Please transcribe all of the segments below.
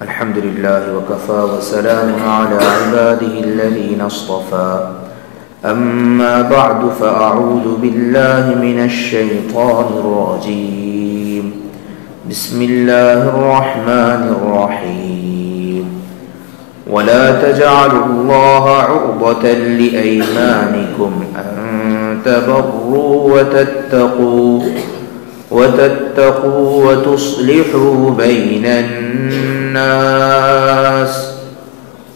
الحمد لله وكفى وسلام على عباده الذين اصطفى أما بعد فأعوذ بالله من الشيطان الرجيم بسم الله الرحمن الرحيم ولا تجعلوا الله عرضة لأيمانكم أن تبروا وتتقوا وتصلحوا بين الناس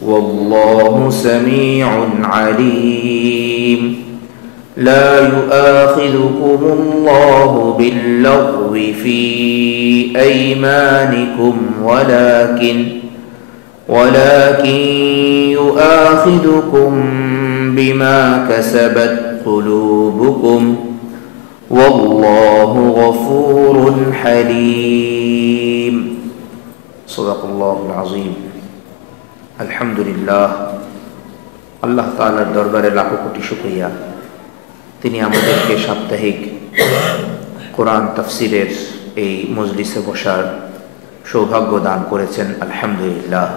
والله سميع عليم لا يؤاخذكم الله باللغو في أيمانكم ولكن يؤاخذكم بما كسبت قلوبكم والله غفور حليم صدق الله العظيم আলহামদুলিল্লাহ আল্লাহ তাআলার দরবারে লাখো কোটি শুকরিয়া তিনি আমাদেরকে সাপ্তাহিক কোরআন তাফসীরের এই মজলিসে বসার সৌভাগ্য দান করেছেন আলহামদুলিল্লাহ।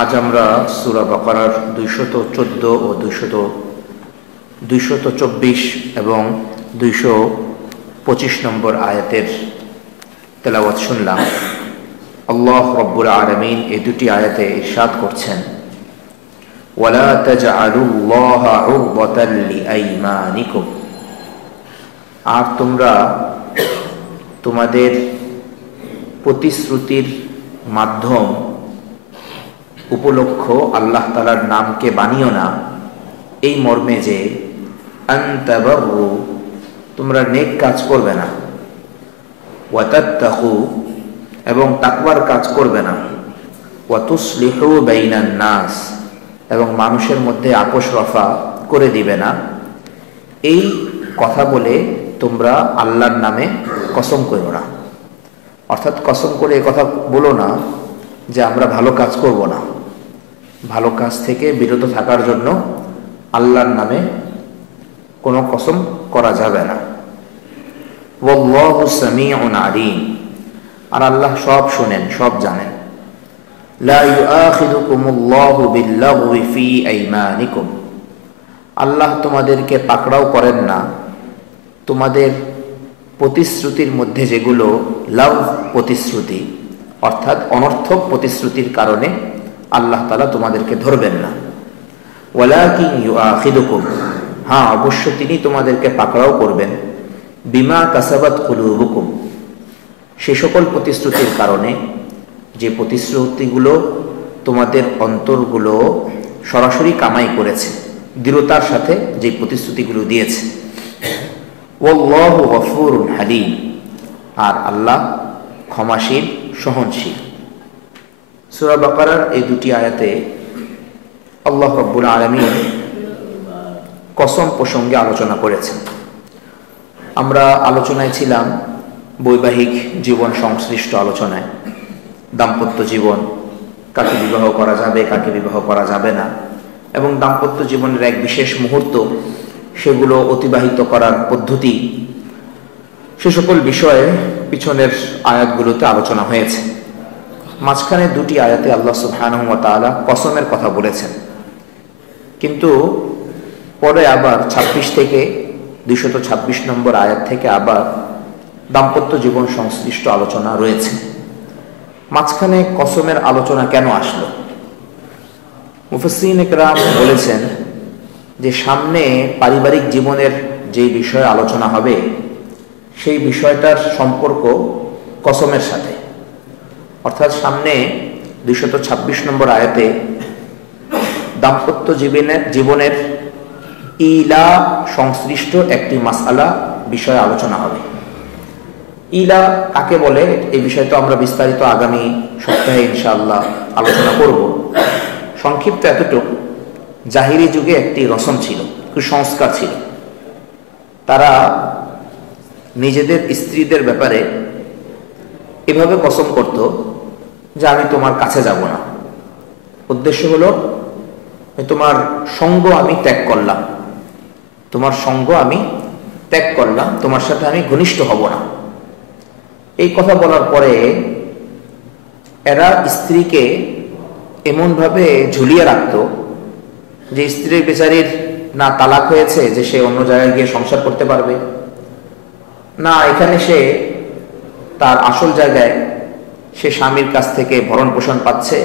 আজ আমরা সূরা বাকারার 214 ও 224 এবং 225 নম্বর আয়াতের তেলাওয়াত শুনলাম। আল্লাহ রাব্বুল আলামিন এই দুটি আয়াতে ইরশাদ করছেন, ওয়ালা তাজআলুল্লাহা উরবাতাল লিআইমানিকুম, আর তোমরা তোমাদের প্রতিশ্রুতির মাধ্যম উপলক্ষ আল্লাহ তাআলার নামকে বানিও না, এই মর্মে যে আন তাবাররু, তোমরা নেক কাজ করবে না, ওয়া তাত্তাকু, এবং তাকওয়ার কাজ করবে না, ওয়া তুসলিহু বাইনান নাস, এবং মানুষের মধ্যে আপোষ রফা করে দিবে না। এই কথা বলে তোমরা আল্লাহর নামে কসম করো না, অর্থাৎ কসম করে এই কথা বলো না যে আমরা ভালো কাজ করব না। ভালো কাজ থেকে বিরত থাকার জন্য আল্লাহর নামে কোনো কসম করা যাবে না। ওয়াল্লাহু সামিউন আলিম, আর আল্লাহ সব শুনেন, সব জানেন। লা ইউআখিযুকুমুল্লাহু বিল্লাগwi ফি আইমানিকুম, আল্লাহ তোমাদেরকে পাকড়াও করেন না তোমাদের প্রতিশ্রুতির মধ্যে যেগুলো লাভ প্রতিশ্রুতি, অর্থাৎ অনর্থক প্রতিশ্রুতির কারণে আল্লাহ তাআলা তোমাদেরকে ধরবেন না। ওয়ালাকিন ইউআখিযুকুম, হ্যাঁ অবশ্য তিনি তোমাদেরকে পাকড়াও করবেন, বিমা কাসাবাত কুলুবুকুম, সে সকল প্রতিশ্রুতির কারণে যে প্রতিশ্রুতিগুলো তোমাদের অন্তরগুলো সরাসরি কামাই করেছে, দৃঢ়তার সাথে যে প্রতিশ্রুতিগুলো দিয়েছে। ওয়াল্লাহু গফুরুন হালিম, আর আল্লাহ ক্ষমাশীল, সহনশীল। সূরা বাকারার এই দুটি আয়াতে আল্লাহ রাব্বুল আলামিন কসম প্রসঙ্গে আলোচনা করেছেন। আমরা আলোচনায় ছিলাম বৈবাহিক জীবন সংশ্লিষ্ট আলোচনায়, দাম্পত্য জীবন, কাকে বিবাহ করা যাবে, কাকে বিবাহ করা যাবে না, এবং দাম্পত্য জীবনের এক বিশেষ মুহূর্ত, সেগুলো অতিবাহিত করার পদ্ধতি, সে সকল বিষয়ে পিছনের আয়াতগুলোতে আলোচনা হয়েছে। মাঝখানে দুটি আয়াতে আল্লাহ সুবহানাহু ওয়া তাআলা কসমের কথা বলেছেন, কিন্তু পরে আবার 26 থেকে 226 নম্বর আয়াত থেকে আবার দাম্পত্য জীবন সংশ্লিষ্ট আলোচনা রয়েছে। মাঝখানে কসমের আলোচনা কেন আসলো? মুফাসসিরিন ইকরাম বলেছেন যে সামনে পারিবারিক জীবনের যে বিষয়ে আলোচনা হবে, সেই বিষয়টার সম্পর্ক কসমের সাথে, অর্থাৎ সামনে 226 নম্বর আয়াতে দাম্পত্য জীবনের ইলা সংশ্লিষ্ট একটি মাসআলা বিষয়ে আলোচনা হবে। ইলা কাকে বলে, এই বিষয় তো আমরা বিস্তারিত আগামী সপ্তাহে ইনশাআল্লাহ আলোচনা করব। সংক্ষিপ্ত এতটুকু, জাহিরি যুগে একটি রসম ছিল, কুসংস্কার ছিল। তারা নিজেদের স্ত্রীদের ব্যাপারে এভাবে কসম করত যে আমি তোমার কাছে যাব না। উদ্দেশ্য হলো তোমার সঙ্গ আমি ত্যাগ করলাম, তোমার সঙ্গ আমি ত্যাগ করলাম, তোমার সাথে আমি ঘনিষ্ঠ হব না। এই কথা বলার পরে এরা স্ত্রীকে এমনভাবে ঝুলিয়ে রাখত যে স্ত্রীর বেচারির না তালাক হয়েছে যে সে অন্য জায়গায় গিয়ে সংসার করতে পারবে, না এখানে সে তার আসল জায়গায় সে স্বামীর কাছ থেকে ভরণ পোষণ পাচ্ছে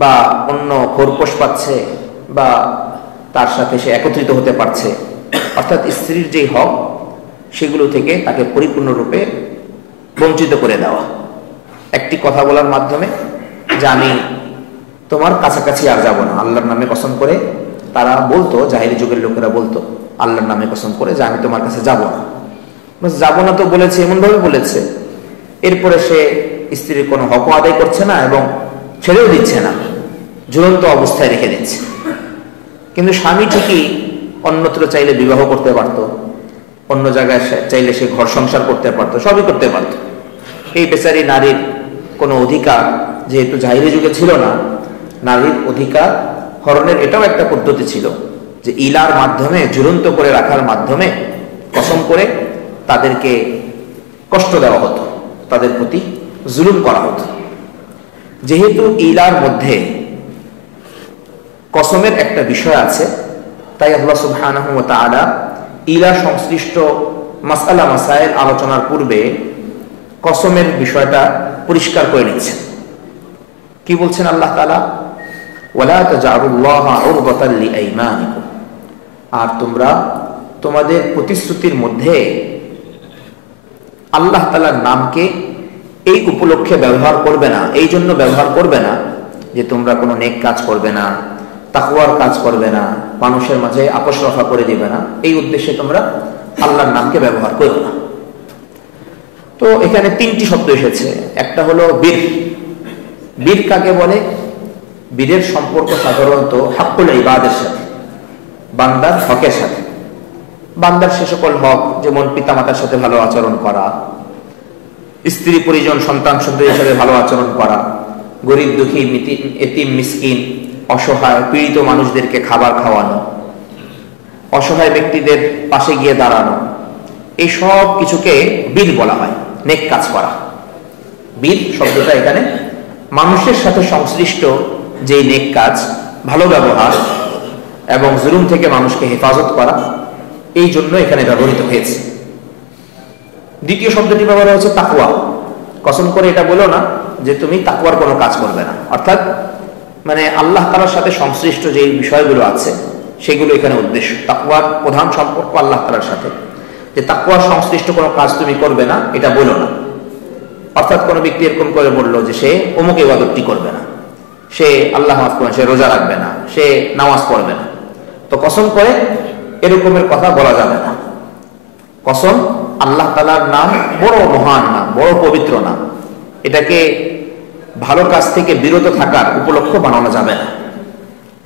বা অন্য খোরপোশ পাচ্ছে বা তার সাথে সে একত্রিত হতে পারছে। অর্থাৎ স্ত্রীর যেই হক সেগুলো থেকে তাকে পরিপূর্ণরূপে বঞ্চিত করে দেওয়া। একটি কথা বলার মাধ্যমে যে আমি তোমার কাছাকাছি আর যাব না, আল্লাহর নামে কসম করে তারা বলতো, জাহিলি যুগের লোকেরা বলতো আল্লাহর নামে কসম করে যে আমি তোমার কাছে যাব না। যাব না তো বলেছে, এমনভাবে বলেছে, এরপরে সে স্ত্রীর কোনো হক আদায় করছে না এবং ছেড়েও দিচ্ছে না, ঝুলন্ত অবস্থায় রেখে দিচ্ছে। কিন্তু স্বামী ঠিকই অন্যত্র চাইলে বিবাহ করতে পারত, অন্য জায়গায় চাইলে সে ঘর সংসার করতে পারত, সবই করতে পারত। এই বেচারি নারীর কোনো অধিকার যেহেতু জাহিলি যুগে ছিল না, নারীর অধিকার হরণের এটাও একটা পদ্ধতি ছিল যে ইলার মাধ্যমে, ঝুলন্ত করে রাখার মাধ্যমে কসম করে তাদেরকে কষ্ট দেওয়া হতো, তাদের প্রতি জুলুম করা হতো। যেহেতু ইলার মধ্যে কসমের একটা বিষয় আছে, তাই আল্লাহ সুবহানাহু ওয়া তাআলা ইলা সংশ্লিষ্ট মাসআলা মাসাইল আলোচনার পূর্বে কসমের বিষয়টা পরিষ্কার করে নিচ্ছেন। কি বলছেন আল্লাহ তাআলা? ওয়ালা তাজআলুল্লাহা উরবাতাল লিআইমানিকুম, আর তোমরা তোমাদের প্রতিশ্রুতির মধ্যে আল্লাহ তাআলার নামকে এই উপলক্ষে ব্যবহার করবে না, এই জন্য ব্যবহার করবে না যে তোমরা কোনো নেক কাজ করবে না, তাকওয়ার কাজ করবে না, মানুষের মাঝে আপোষ রফা করে দিবে না, এই উদ্দেশ্যে তোমরা আল্লাহর নামকে ব্যবহার করো না। তো এখানে তিনটি শব্দ এসেছে। একটা হলো বীর। বীর কাকে বলে? বীরের সম্পর্ক সাধারণত হাক্কুল ইবাদের সাথে, বান্দার হকের সাথে। বান্দার সে সকল হক, যেমন পিতামাতার সাথে ভালো আচরণ করা, স্ত্রী পরিজন সন্তান সন্ততির সাথে ভালো আচরণ করা, গরিব দুঃখী এতিম মিসকিন অসহায় পীড়িত মানুষদেরকে খাবার খাওয়ানো, অসহায় ব্যক্তিদের পাশে গিয়ে দাঁড়ানো, এই সব কিছুকে বীর বলা হয়, নেক কাজ করা। বীর শব্দটা এখানে মানুষের সাথে সংশ্লিষ্ট যে নেক কাজ, ভালো ব্যবহার এবং জুলুম থেকে মানুষকে হেফাজত করা, এই জন্য এখানে ব্যবহৃত হয়েছে। দ্বিতীয় শব্দটি ব্যবহার হচ্ছে তাকওয়া। কসম করে এটা বলো না যে তুমি তাকওয়ার কোনো কাজ করবে না, অর্থাৎ মানে আল্লাহ তাআলার সাথে সংশ্লিষ্ট যে বিষয়গুলো আছে সেগুলো এখানে উদ্দেশ্য। তাকওয়ার প্রধান সম্পর্ক আল্লাহ তাআলার সাথে, যে তাকওয়ার সংশ্লিষ্ট কোনো কাজ তুমি করবে না এটা বলো না। অর্থাৎ কোনো ব্যক্তি এরকম করে বললো যে সে অমুক ইবাদতটি করবে না, সে আল্লাহ মাফ করেন, সে রোজা রাখবে না, সে নামাজ পড়বে না, তো কসম করে এরকমের কথা বলা যাবে না। কসম আল্লাহ তাআলার নাম বড় মহান নাম, বড় পবিত্র নাম, এটাকে ভালো কাজ থেকে বিরত থাকার উপলক্ষ বানানো যাবে না,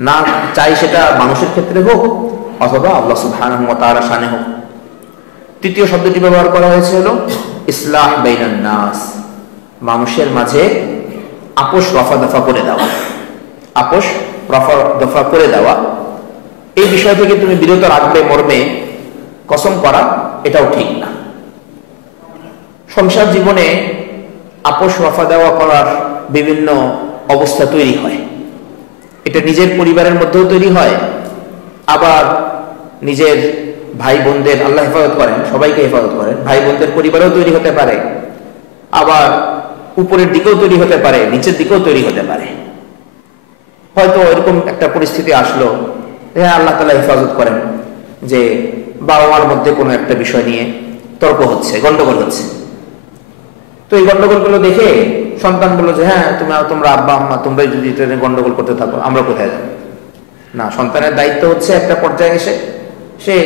না চাই সেটা মানুষের ক্ষেত্রে হোক অথবা আল্লাহ সুবহানাহু ওয়া তাআলার শানে হোক। তৃতীয় শব্দটি ব্যবহার করা হয়েছে হলো ইসলাহ বাইনান নাস, মানুষের মাঝে আপোষ রফা দফা করে দেওয়া। আপোষ রফা দফা করে দেওয়া, এই বিষয় থেকে তুমি বিরত রাখবে মর্মে কসম করা, এটাও ঠিক না। সংসার জীবনে আপোষ রফা দেওয়া করার বিভিন্ন অবস্থা তৈরি হয়। এটা নিজের পরিবারের মধ্যেও তৈরি হয়, আবার নিজের ভাই বোনদের, আল্লাহ হেফাজত করেন, সবাইকে হেফাজত করেন, ভাই বোনদের পরিবারেও তৈরি হতে পারে, আবার উপরের দিকেও তৈরি হতে পারে, নিচের দিকেও তৈরি হতে পারে। হয়তো এরকম একটা পরিস্থিতি আসলো, হ্যাঁ আল্লাহ তাআলা হেফাজত করেন, যে বাবা মার মধ্যে কোনো একটা বিষয় নিয়ে তর্ক হচ্ছে, গন্ডগোল হচ্ছে। তো এই গন্ডগোলগুলো দেখে সন্তান বললো যে হ্যাঁ তোমরা আব্বা আম্মা তোমরাই যদি গন্ডগোল করতে থাকো, আমরা কোথায় যাবো? না, সন্তানের দায়িত্ব হচ্ছে একটা পর্যায়ে এসে সে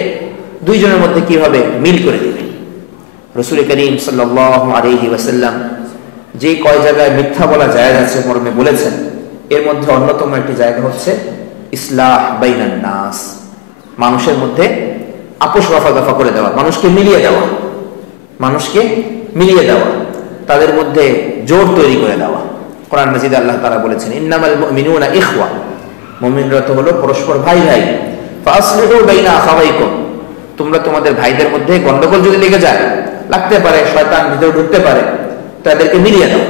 দুইজনের মধ্যে কিভাবে মিল করে দিবে। রাসূল করিম সাল্লাল্লাহু আলাইহি ওয়াসাল্লাম যে কয় জায়গায় মিথ্যা বলা জায়েজ আছে মর্মে বলেছেন, এর মধ্যে অন্যতম একটি জায়গা হচ্ছে ইসলাহ বাইনান নাস, মানুষের মধ্যে আপোষ রফা দফা করে দেওয়া, মানুষকে মিলিয়ে দেওয়া, মানুষকে মিলিয়ে দেওয়া, তাদের মধ্যে জোর তৈরি করে দেওয়া। কোরআন মাজিদে আল্লাহ তাআলা বলেছেন ইন্নামাল মুমিনুনা ইখওয়া, মুমিনরা তো হলো পরস্পর ভাই ভাই। ফাসলিহু বাইনা আখাওয়াইকুম, তোমরা তোমাদের ভাইদের মধ্যে গন্ডগোল যদি লেগে যায়, লাগতে পারে, শয়তান ভিতরে ঢুকতে পারে, তাদেরকে মিলিয়ে দাও।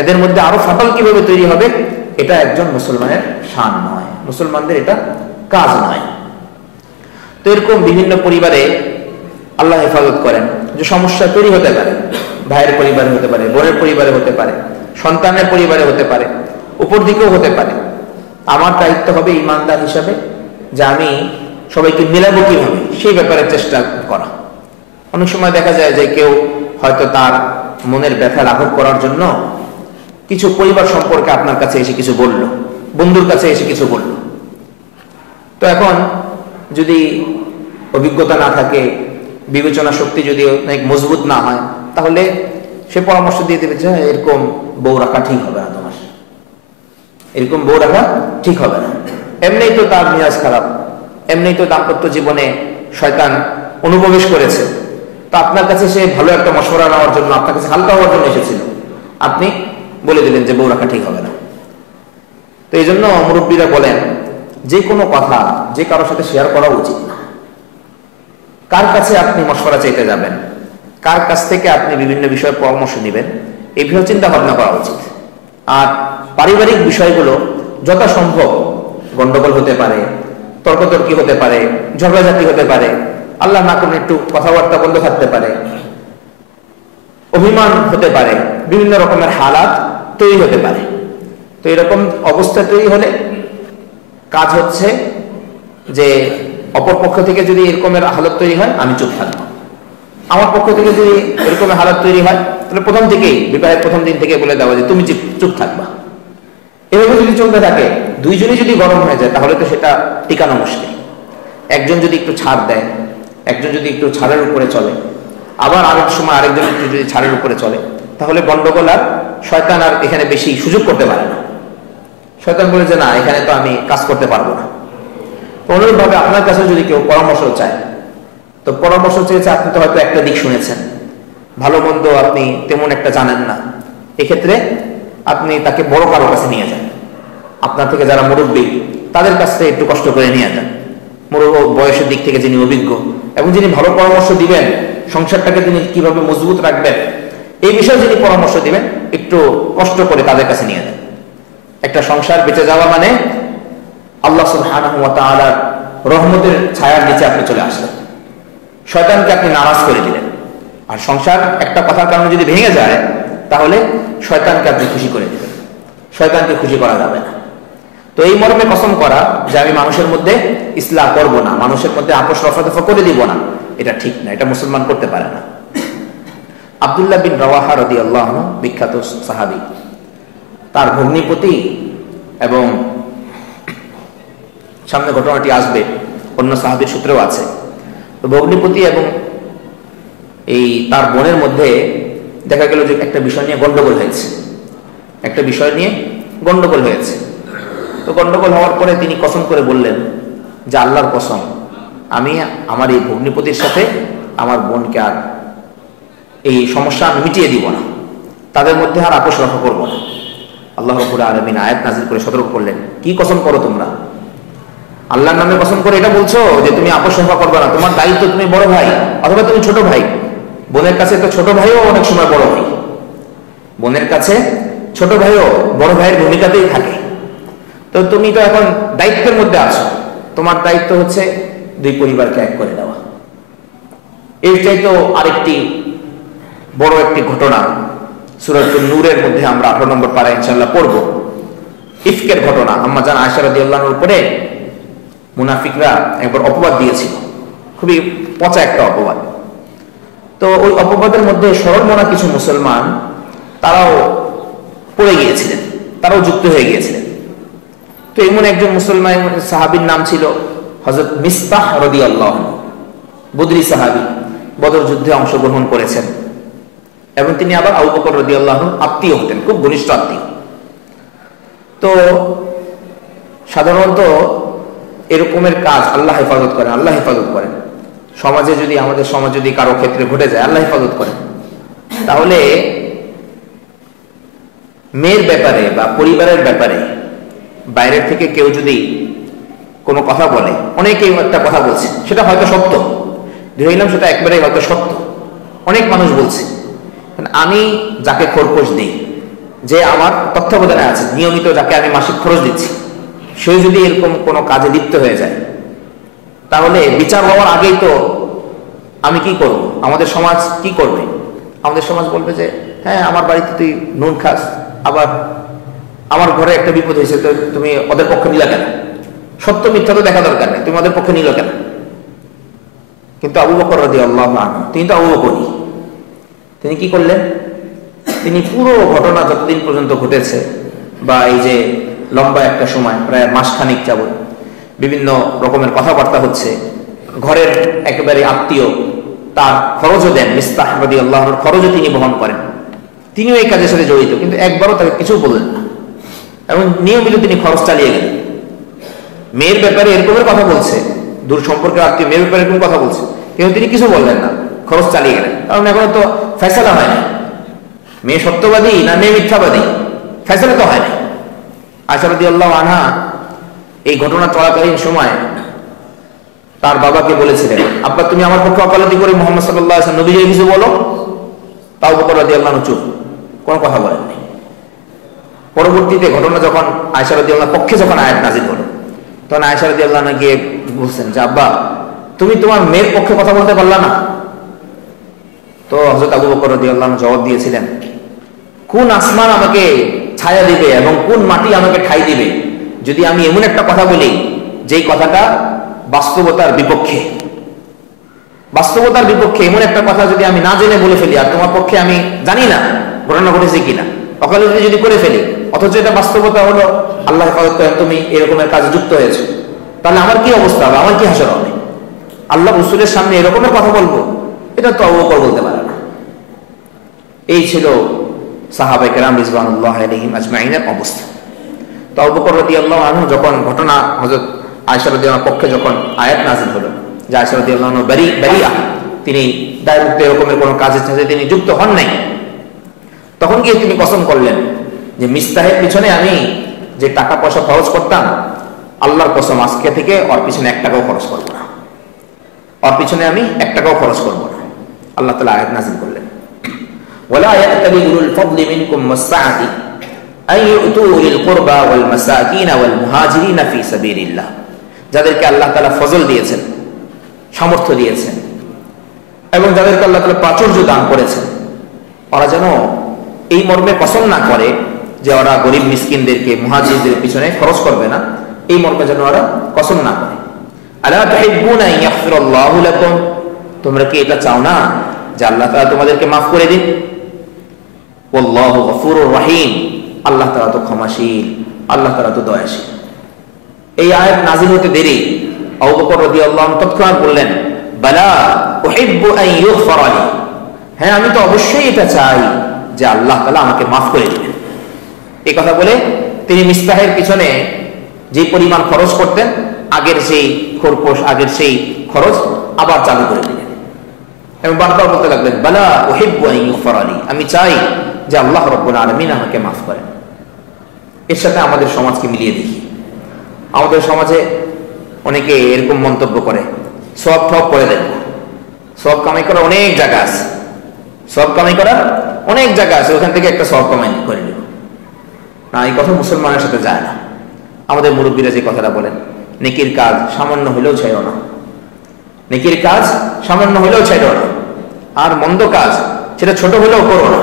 এদের মধ্যে আরো ফাটল কিভাবে তৈরি হবে, এটা একজন মুসলমানের শান নয়, মুসলমানদের এটা কাজ নয়। তো এরকম বিভিন্ন পরিবারে আল্লাহ হেফাজত করেন, যে সমস্যা তৈরি হতে পারে, ভাইয়ের পরিবারে হতে পারে, বোনের পরিবারে হতে পারে, সন্তানের পরিবারে হতে পারে, উপর দিকেও হতে পারে। আমার দায়িত্ব হবে ইমানদার হিসাবে যে আমি সবাইকে মিলাবো কিভাবে, সেই ব্যাপারে চেষ্টা করা। অনেক সময় দেখা যায় যে কেউ হয়তো তার মনের ব্যথা লাঘব করার জন্য কিছু পরিবার সম্পর্কে আপনার কাছে এসে কিছু বলল, বন্ধুর কাছে এসে কিছু বলল। তো এখন যদি অভিজ্ঞতা না থাকে, বিবেচনা শক্তি যদি অনেক মজবুত না হয়, তাহলে সে পরামর্শ দিয়ে দেবে যে এরকম বউ রাখা ঠিক হবে না, তোমার এরকম বউ রাখা ঠিক হবে না। এমনিই তো তার মেজাজ খারাপ, এমনিই তো দাম্পত্য জীবনে শয়তান অনুপ্রবেশ করেছে, তো আপনার কাছে সে ভালো একটা মশওয়ারা নেওয়ার জন্য, আপনার কাছে হালকা হওয়ার জন্য এসেছিল, আপনি বলে দিলেন যে বউ রাখা ঠিক হবে না। তো এই জন্য মুরব্বীরা বলেন যে কোনো কথা যে কারোর সাথে শেয়ার করা উচিত না। কার কাছে আপনি মশওয়ারা চাইতে যাবেন, কার কাছ থেকে আপনি বিভিন্ন বিষয়ে পরামর্শ নেবেন, এই বিষয়ে চিন্তা ভাবনা করা উচিত। আর পারিবারিক বিষয়গুলো যথাসম্ভব, গন্ডগোল হতে পারে, তর্কতর্কি হতে পারে, ঝগড়াঝাটি হতে পারে, আল্লাহ না করুন একটু কথাবার্তা বন্ধ থাকতে পারে, অভিমান হতে পারে, বিভিন্ন রকমের হালাত তৈরি হতে পারে। তো এরকম অবস্থা তৈরি হলে কাজ হচ্ছে যে অপর পক্ষ থেকে যদি এরকমের হালত তৈরি হয়, আমি চুপ থাকবো। আমার পক্ষ থেকে যদি এরকমের হালত তৈরি হয়, তাহলে প্রথম থেকেই, বিবাহের প্রথম দিন থেকে বলে দেওয়া যে তুমি চুপ থাকবা। এভাবে যদি চলতে থাকে, দুইজনই যদি গরম হয়ে যায়, তাহলে তো সেটা টিকানো মুশকিল। একজন যদি একটু ছাড় দেয়, একজন যদি একটু ছাড়ের উপরে চলে, আবার আরেক সময় আরেকজন একটু যদি ছাড়ের উপরে চলে, তাহলে গন্ডগোল আর শয়তান আর এখানে বেশি সুযোগ করতে পারে না। শয়তান বলে যে না, এখানে তো আমি কাজ করতে পারবো না। অনুরূপভাবে আপনার কাছে যদি কেউ পরামর্শ চায়, তো পরামর্শ চেয়েছে, আপনি তো হয়তো একটা দিক শুনেছেন, ভালো মন্দ আপনি তেমন একটা জানেন না, এক্ষেত্রে আপনি তাকে বড় কারো কাছে নিয়ে যান। আপনার থেকে যারা মুরব্বী, তাদের কাছ থেকে একটু কষ্ট করে নিয়ে যান। বয়সের দিক থেকে যিনি অভিজ্ঞ এবং যিনি ভালো পরামর্শ দিবেন, সংসারটাকে তিনি কিভাবে মজবুত রাখবেন, এই বিষয়ে যিনি পরামর্শ দিবেন, একটু কষ্ট করে তাদের কাছে নিয়ে যান। একটা সংসার বেঁচে যাওয়া মানে আল্লাহ সুবহানাহু ওয়া তাআলার রহমতের ছায়ার নিচে আপনি চলে আসলেন, শয়তানকে আপনি নারাজ করে দিলেন। আর সংসার একটা কথার কারণে যদি ভেঙে যায়, তাহলে শয়তানকে আপনি খুশি করে দিবেন, শয়তানকে খুশি করা যাবে না। তো এই মর্মে কসম করা যে আমি মানুষের মধ্যে ইসলাহ করব না, মানুষের মধ্যে আপোষ রফাদফা করে দিব না, এটা ঠিক না, এটা মুসলমান করতে পারে না। আব্দুল্লাহ বিন রাওয়াহা রাদিয়াল্লাহু আনহু, বিখ্যাত সাহাবী, তার ভগ্নিপতি, এবং সামনে ঘটনাটি আসবে অন্য সাহাবীর সূত্রেও আছে, তো ভগ্নিপতি এবং এই তার বোনের মধ্যে দেখা গেল যে একটা বিষয় নিয়ে গন্ডগোল হয়েছে, একটা বিষয় নিয়ে গন্ডগোল হয়েছে। তো গন্ডগোল হওয়ার পরে তিনি কসম করে বললেন যে আল্লাহর কসম, আমি আমার এই ভগ্নিপতির সাথে আমার বোনকে আর এই সমস্যা আমি মিটিয়ে দিব না, তাদের মধ্যে আর আপোষ রক্ষা করবো না। আল্লাহ রাব্বুল আলামিন আয়াত নাযিল করে সতর্ক করলেন, কি কসম করো তোমরা? আল্লাহর নামে কসম করে এটা বলছো যে তুমি আপোষ রক্ষা করবে না? তোমার দায়িত্ব, তুমি বড় ভাই অথবা তুমি ছোট ভাই। বোনের কাছে তো ছোট ভাইও অনেক সময় বড় ভাই, বোনের কাছে ছোট ভাইও বড় ভাইয়ের ভূমিকাতেই থাকে। তো তুমি তো এখন দায়িত্বের মধ্যে আছো, তোমার দায়িত্ব হচ্ছে দুই পরিবারকে এক করে দেওয়া। এর চাইতো আরেকটি বড় একটি ঘটনা সূরাতুন নূরের মধ্যে আমরা 18 নম্বর পারা ইনশাআল্লাহ পড়ব। ইফকের ঘটনা, আম্মা জান আয়েশা রাদিয়াল্লাহু আনহার উপরে মুনাফিকরা একবার অপবাদ দিয়েছিল, খুবই পচা একটা অপবাদ। তো ওই অপবাদের মধ্যে সরল মনা কিছু মুসলমান তারাও পড়ে গিয়েছিলেন, তারাও যুক্ত হয়ে গিয়েছিলেন। তো এমন একজন মুসলমান সাহাবীর নাম ছিল হযরত মিসবাহ রাদিয়াল্লাহু আনহু, বদরি সাহাবী, বদর যুদ্ধে অংশগ্রহণ করেছেন এবং তিনি আবার আবু বকর রাদিয়াল্লাহু আনহু আত্মীয় হতেন, খুব ঘনিষ্ঠ আত্মীয়। তো সাধারণত এরকমের কাজ আল্লাহ হেফাজত করেন, আল্লাহ হেফাজত করেন। সমাজে যদি, আমাদের সমাজ যদি কারো ক্ষেত্রে ঘটে যায়, আল্লাহ হেফাজত করেন। তাহলে মেয়ের ব্যাপারে বা পরিবারের ব্যাপারে বাইরের থেকে কেউ যদি কোনো কথা বলে, অনেকেই একটা কথা বলছে, সেটা হয়তো সত্য, ধরলাম সেটা একবারে হয়তো সত্য, অনেক মানুষ বলছে, আমি যাকে খোরপোশ দিই যে আমার তত্ত্বাবধানে আছে, নিয়মিত যাকে আমি মাসিক খরচ দিচ্ছি, সে যদি এরকম কোনো কাজে লিপ্ত হয়ে যায়, তাহলে বিচার হওয়ার আগেই তো আমি কি করব? আমাদের সমাজ কি করবে? আমাদের সমাজ বলবে যে হ্যাঁ, আমার বাড়িতে তুই নুন খাস, আবার আমার ঘরে একটা বিপদ হয়েছে, তো তুমি ওদের পক্ষে নিলা কেন? সত্য মিথ্যা তো দেখা দরকার নেই, তুমি ওদের পক্ষে নিল কেন? কিন্তু আবু বকর রাদিয়াল্লাহু আনহু, তিনি তো আবু বকরই, তিনি কি করলেন? তিনি পুরো ঘটনা যতদিন পর্যন্ত ঘটেছে, বা এই যে লম্বা একটা সময় প্রায় মাসখানিক যাবত বিভিন্ন রকমের কথাবার্তা হচ্ছে, ঘরের একেবারে আত্মীয় তার খরচও দেন, মিস্তাহ রাদিয়াল্লাহু আনহুর খরচও তিনি বহন করেন, তিনিও এই কাজের সাথে জড়িত, কিন্তু একবারও তাকে কিছু বললেন না, এবং নিয়মিত তিনি খরচ চালিয়ে গেলেন। মেয়ের ব্যাপারে এরকমের কথা বলছে, দূর সম্পর্কের আত্মীয় মেয়ের ব্যাপারে এরকম কথা বলছে, কিন্তু তিনি কিছু বললেন না, খরচ চালিয়ে গেলেন। কারণ এখনো তো ফয়সালা হয় না, মেয়ে সত্যবাদী না মেয়ে মিথ্যাবাদী, ফয়সালা তো হয় না। আয়েশা রাদিয়াল্লাহু আনহা এই ঘটনা চলাকালীন সময় তার বাবাকে বলেছিলেন, আব্বা তুমি আমার পক্ষে ওকালতি করে মুহাম্মদ সাল্লাল্লাহু আলাইহি ওয়াসাল্লাম নবীকে কিছু বলো। তাও বকর রাদিয়াল্লাহু আনহু চুপ, কোনো কথা বলেননি। পরবর্তীতে ঘটনা যখন আয়েশা রাদিয়াল্লাহু পক্ষে যখন আয়াত নাযিল হলো, তখন আয়েশা রাদিয়াল্লাহু আনহা গিয়ে বলছেন যে আব্বা তুমি তোমার মেয়ের পক্ষে কথা বলতে পারলা না? তো হযরত আবু বকর রাদিয়াল্লাহু আনহু জবাব দিয়েছিলেন, কোন আসমান আমাকে ছায়া দিবে এবং কোন মাটি আমাকে ঠাঁই দিবে যদি আমি এমন একটা কথা বলি যেই কথাটা বাস্তবতার বিপক্ষে। বাস্তবতার বিপক্ষে এমন একটা কথা যদি আমি না জেনে বলে ফেলি, আর তোমার পক্ষে আমি জানি না ঘটনা ঘটেছে কিনা, ওকালতি যদি করে ফেলি, অথচ এটা বাস্তবতা হলো আল্লাহ হেফাজত করেন তুমি এরকমের কাজে যুক্ত হয়েছো, তাহলে আমার কি অবস্থা হবে? আমার কি হাসর হবে? আল্লাহ রাসূলের সামনে এরকমের কথা বলবো, এটা তো আবু বকর বলতে পারে না। এই ছিল সাহাবায়ে কেরাম রিজওয়ানুল্লাহি আলাইহিম আজমাইনের অবস্থা। তো আবু বকর রাদিয়াল্লাহু আনহু যখন ঘটনা হযরত আয়েশা রাদিয়াল্লাহু পক্ষে যখন আয়াত নাযিল হলো যে আয়েশা রাদিয়াল্লাহু আনহা বারিয়া, তিনি দায়মুক্ত এরকমের কোনো কাজের সাথে তিনি যুক্ত হন নাই, তখন গিয়ে তিনি কসম করলেন যে মিস্তাহের পিছনে আমি যে টাকা পয়সা খরচ করতাম, আল্লাহর কসম আজকে থেকে ওর পিছনে 1 টাকাও খরচ করবো না, ওর পিছনে আমি 1 টাকাও খরচ করবো না। আল্লাহ তাআলা আয়াত নাযিল করলেন, ওয়ালা ইয়াতালি উলুল ফাদলি মিনকুম ওয়াসসাআতি আন ইউতু লিল কুরবা ওয়াল মাসাকিন ওয়াল মুহাজিরিন ফি সাবিলিল্লাহ, যাদেরকে আল্লাহ তাআলা ফজল দিয়েছেন, সামর্থ্য দিয়েছেন, এবং যাদেরকে আল্লাহ তাআলা প্রাচুর্য দান করেছেন, ওরা যেন এই মর্মে কসম না করে যে ওরা গরিব মিসকিনদেরকে মুহাজিরদের পিছনে খরচ করবে না, এই মর্মে যেন ওরা কসম না করে। আলা তুহিব্বুনা আন ইয়াগফিরাল্লাহু লাকুম, তোমরা কি এটা চাও না যে আল্লাহ তাআলা তোমাদেরকে মাফ করে দিন? ওয়াল্লাহু গফুরুর রহিম, আল্লাহ তাআলা তো ক্ষমাশীল, আল্লাহ তাআলা তো দয়াশীল। এই আয়াত নাযিল হতে দেরি আবু বকর রাদিয়াল্লাহু আনহু তৎক্ষণাৎ বললেন, বালা উহিব্বু আন ইউগফারা লি, হ্যাঁ আমি তো অবশ্যই এটা চাই যে আল্লাহ তাআলা আমাকে মাফ করে দিবেন। এই কথা বলে তিনি মিস্তাহের পিছনে যে পরিমাণ খরচ করতেন, আগের সেই খরপোশ, আগের সেই খরচ আবার চালু করে দিলেন, এবং বারবার বলতে লাগলেন, বালা উহিব্বু আন ইউগফারা লি, আমি চাই যে আল্লাহ রাব্বুল আলামিন আমাকে মাফ করেন। এর সাথে আমাদের সমাজকে মিলিয়ে দেখি, আমাদের সমাজে অনেকে এরকম মন্তব্য করে, সওয়াব ঠপ করে দেন, সওয়াব কামাই করা অনেক জায়গা আছে, সওয়াব কামাই করা অনেক জায়গা আছে, ওখান থেকে একটা সওয়াব কামাই করে নিব না, এই কথা মুসলমানের সাথে যায় না। আমাদের মুরব্বীরা যে কথাটা বলেন, নেকির কাজ সামান্য হলেও ছাইড়ো না, নেকির কাজ সামান্য হলেও ছাইড়ো না, আর মন্দ কাজ সেটা ছোট হলেও করো না।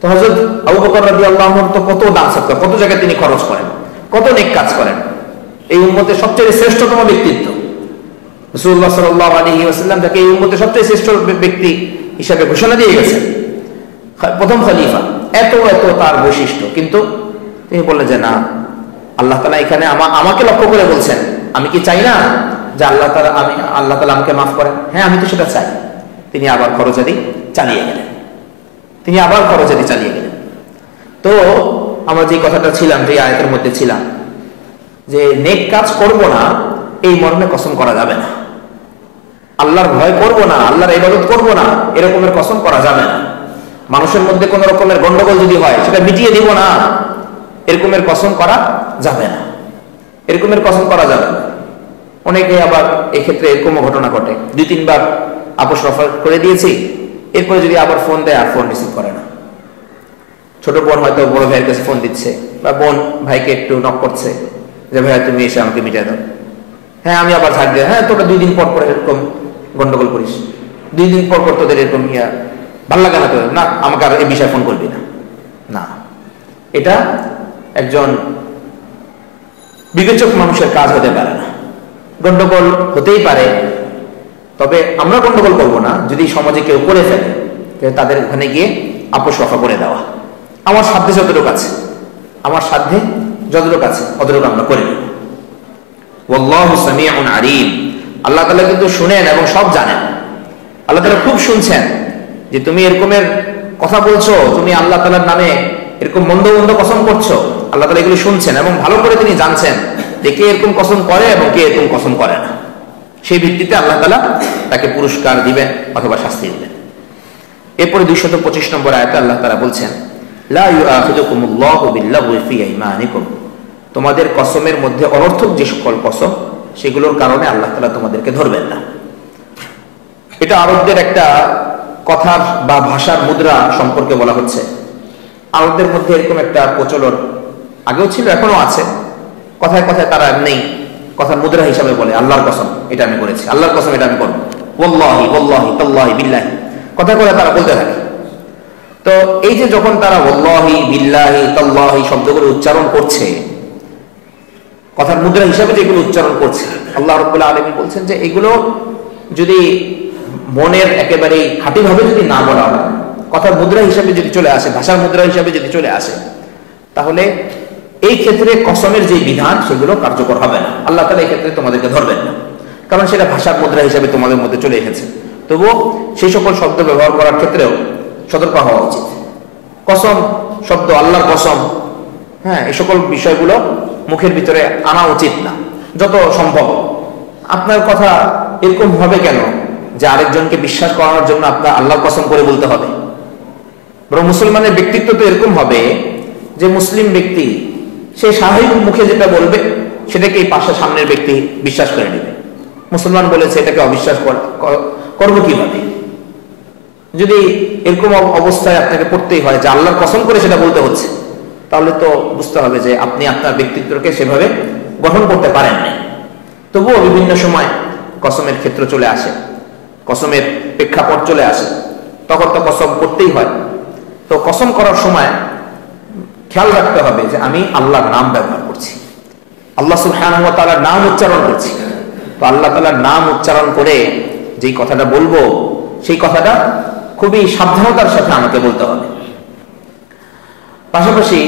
তো হযরত আবু বকর রাদিয়াল্লাহু আনহু তো কত দান সদকা, কত জায়গায় তিনি খরচ করেন, কত নেক কাজ করেন, এই উম্মতের সবচেয়ে শ্রেষ্ঠতম ব্যক্তিত্ব। রাসূলুল্লাহ সাল্লাল্লাহু আলাইহি ওয়াসাল্লাম তাকে এই উম্মতের সবচেয়ে শ্রেষ্ঠ ব্যক্তি হিসাবে ঘোষণা দিয়ে গেছেন, প্রথম খলিফা, এত এত তার বৈশিষ্ট্য, কিন্তু তিনি বললেন যে না, আল্লাহ তাআলা এখানে আমাকে লক্ষ্য করে বলছেন, আমি কি চাই না যে আল্লাহ তাআলা আমাকে মাফ করেন? হ্যাঁ আমি তো সেটা চাই। তিনি আবার খরচাদি চালিয়ে গেলেন, তিনি আবার খরচাদি চালিয়ে গেলেন। তো আমরা যে কথাটা ছিলাম, যে আয়াতের মধ্যে ছিলাম, যে নেক কাজ করব না এই মর্মে কসম করা যাবে না, আল্লাহর ভয় করব না, আল্লাহর ইবাদত করব না, এরকমের কসম করা যাবে না। মানুষের মধ্যে কোন রকমের গন্ডগোল যদি হয় সেটা মিটিয়ে দিব না, এরকমের কসম করা যাবে না, এরকমের কসম করা যাবে না। অনেকে আবার এক্ষেত্রে এরকম ঘটনা ঘটে, 2-3 বার আপোষ রফা করে দিয়েছি, এরপরে যদি আবার ফোন দেয় আর ফোন রিসিভ করে না, ছোট বোন হয়তো বড় ভাইয়ের কাছে ফোন দিচ্ছে, বা বোন ভাইকে একটু নক করছে যে ভাইয়া তুমি এসে আমাকে মিটিয়ে দাও। হ্যাঁ আমি আবার ঝাড় দিই, হ্যাঁ তোটা 2 দিন পর পর এরকম গন্ডগোল করিস, 2 দিন পর পর তোদের এরকম ভাল লাগে না তোদের, না আমাকে আর এই বিষয়ে ফোন করবি না। না, এটা একজন বিবেচক মানুষের কাজ হতে পারে না। গন্ডগোল হতেই পারে, তবে আমরা গন্ডগোল করবো না যদি সমাজে কেউ করে ফেলে, তাদের ওখানে গিয়ে আপোষ রফা করে দেওয়া। আমার সাধ্যে যতটুকু আছে, আমার সাধ্যে যতটুকু আছে অতটুকু আমরা করে নেব। ওয়াল্লাহু সামিউন আলিম, আল্লাহ তাআলা কিন্তু শুনেন এবং সব জানেন। আল্লাহ তাআলা খুব শুনছেন যে তুমি এরকমের কথা বলছো, তুমি আল্লাহ তাআলার নামে এরকম মন্দ মন্দ কসম করছো, আল্লাহ তাআলা এগুলো শুনছেন এবং ভালো করে তিনি জানছেন যে কে এরকম কসম করে এবং কে এরকম কসম করে না। সেই ভিত্তিতে আল্লাহ তাআলা তাকে পুরস্কার দিবেন অথবা শাস্তি দিবেন। এরপরে 225 নম্বর আয়াতে আল্লাহ তাআলা বলছেন, লা ইউআখিযুকুমুল্লাহু বিল্লাগহি ফি আইমানিকুম, তোমাদের কসমের মধ্যে অনর্থক যে সকল কসম, সেগুলোর কারণে আল্লাহ তাআলা তোমাদেরকে ধরবেন না। এটা আরবদের একটা কথার বা ভাষার মুদ্রা সম্পর্কে বলা হচ্ছে। আরবদের মধ্যে এরকম একটা প্রচলন আগেও ছিল, এখনো আছে। কথায় কথায় তারা নেই কথার মুদ্রা হিসাবে বলে আল্লাহর কসম এটা আমি করেছি, আল্লাহর কসম এটা আমি করবো, ওয়াল্লাহি ওয়াল্লাহি তাল্লাহি বিল্লাহি, কথা করে তারা বলতে থাকে। তো এই যে যখন তারা ওয়াল্লাহি বিল্লাহি তাল্লাহি শব্দগুলো উচ্চারণ করছে, কথার মুদ্রা হিসাবে যেগুলো উচ্চারণ করছে, আল্লাহ রাব্বুল আলামিন বলছেন যে এগুলো যদি মনের একেবারে খাঁটিভাবে যদি না বলা হয়, কথার মুদ্রা হিসাবে যদি চলে আসে, ভাষার মুদ্রা হিসাবে যদি চলে আসে, তাহলে এই ক্ষেত্রে কসমের যে বিধান সেগুলো কার্যকর হবে না। আল্লাহ তাআলা এই ক্ষেত্রে তোমাদেরকে ধরবেন না, কারণ সেটা ভাষার মুদ্রা হিসাবে তোমাদের মধ্যে চলে এসেছে। তবুও সেই সকল শব্দ ব্যবহার করার ক্ষেত্রেও সতর্ক হওয়া উচিত। কসম শব্দ, আল্লাহর কসম, হ্যাঁ, এই সকল বিষয়গুলো মুখের ভিতরে আনা উচিত না যত সম্ভব। আপনার কথা এরকম হবে কেন যে আরেকজনকে বিশ্বাস করানোর জন্য আপনার আল্লাহর কসম করে বলতে হবে? বরং মুসলমানের ব্যক্তিত্ব তো এরকম হবে যে মুসলিম ব্যক্তি সে স্বাভাবিক মুখে যেটা বলবে সেটাকে এই পাশে সামনের ব্যক্তি বিশ্বাস করে নেবে। মুসলমান বলেছে, এটাকে অবিশ্বাস করবো কিভাবে? যদি এরকম অবস্থায় আপনাকে পড়তেই হয় যে আল্লাহর কসম করে সেটা বলতে হচ্ছে, তাহলে তো বুঝতে হবে যে আপনি আপনার ব্যক্তিত্বকে সেভাবে গঠন করতে পারেন না। তবুও বিভিন্ন সময় কসমের ক্ষেত্র চলে আসে, কসমের প্রেক্ষাপট চলে আসে, তখন তো কসম করতেই হয়। তো কসম করার সময় খেয়াল রাখতে হবে যে আমি আল্লাহর নাম ব্যবহার করছি, আল্লাহ সুবহানাহু ওয়া তাআলার নাম উচ্চারণ করছি। তো আল্লাহ তাআলার নাম উচ্চারণ করে যেই কথাটা বলবো, সেই কথাটা খুবই সাবধানতার সাথে আমাকে বলতে হবে। পাশাপাশি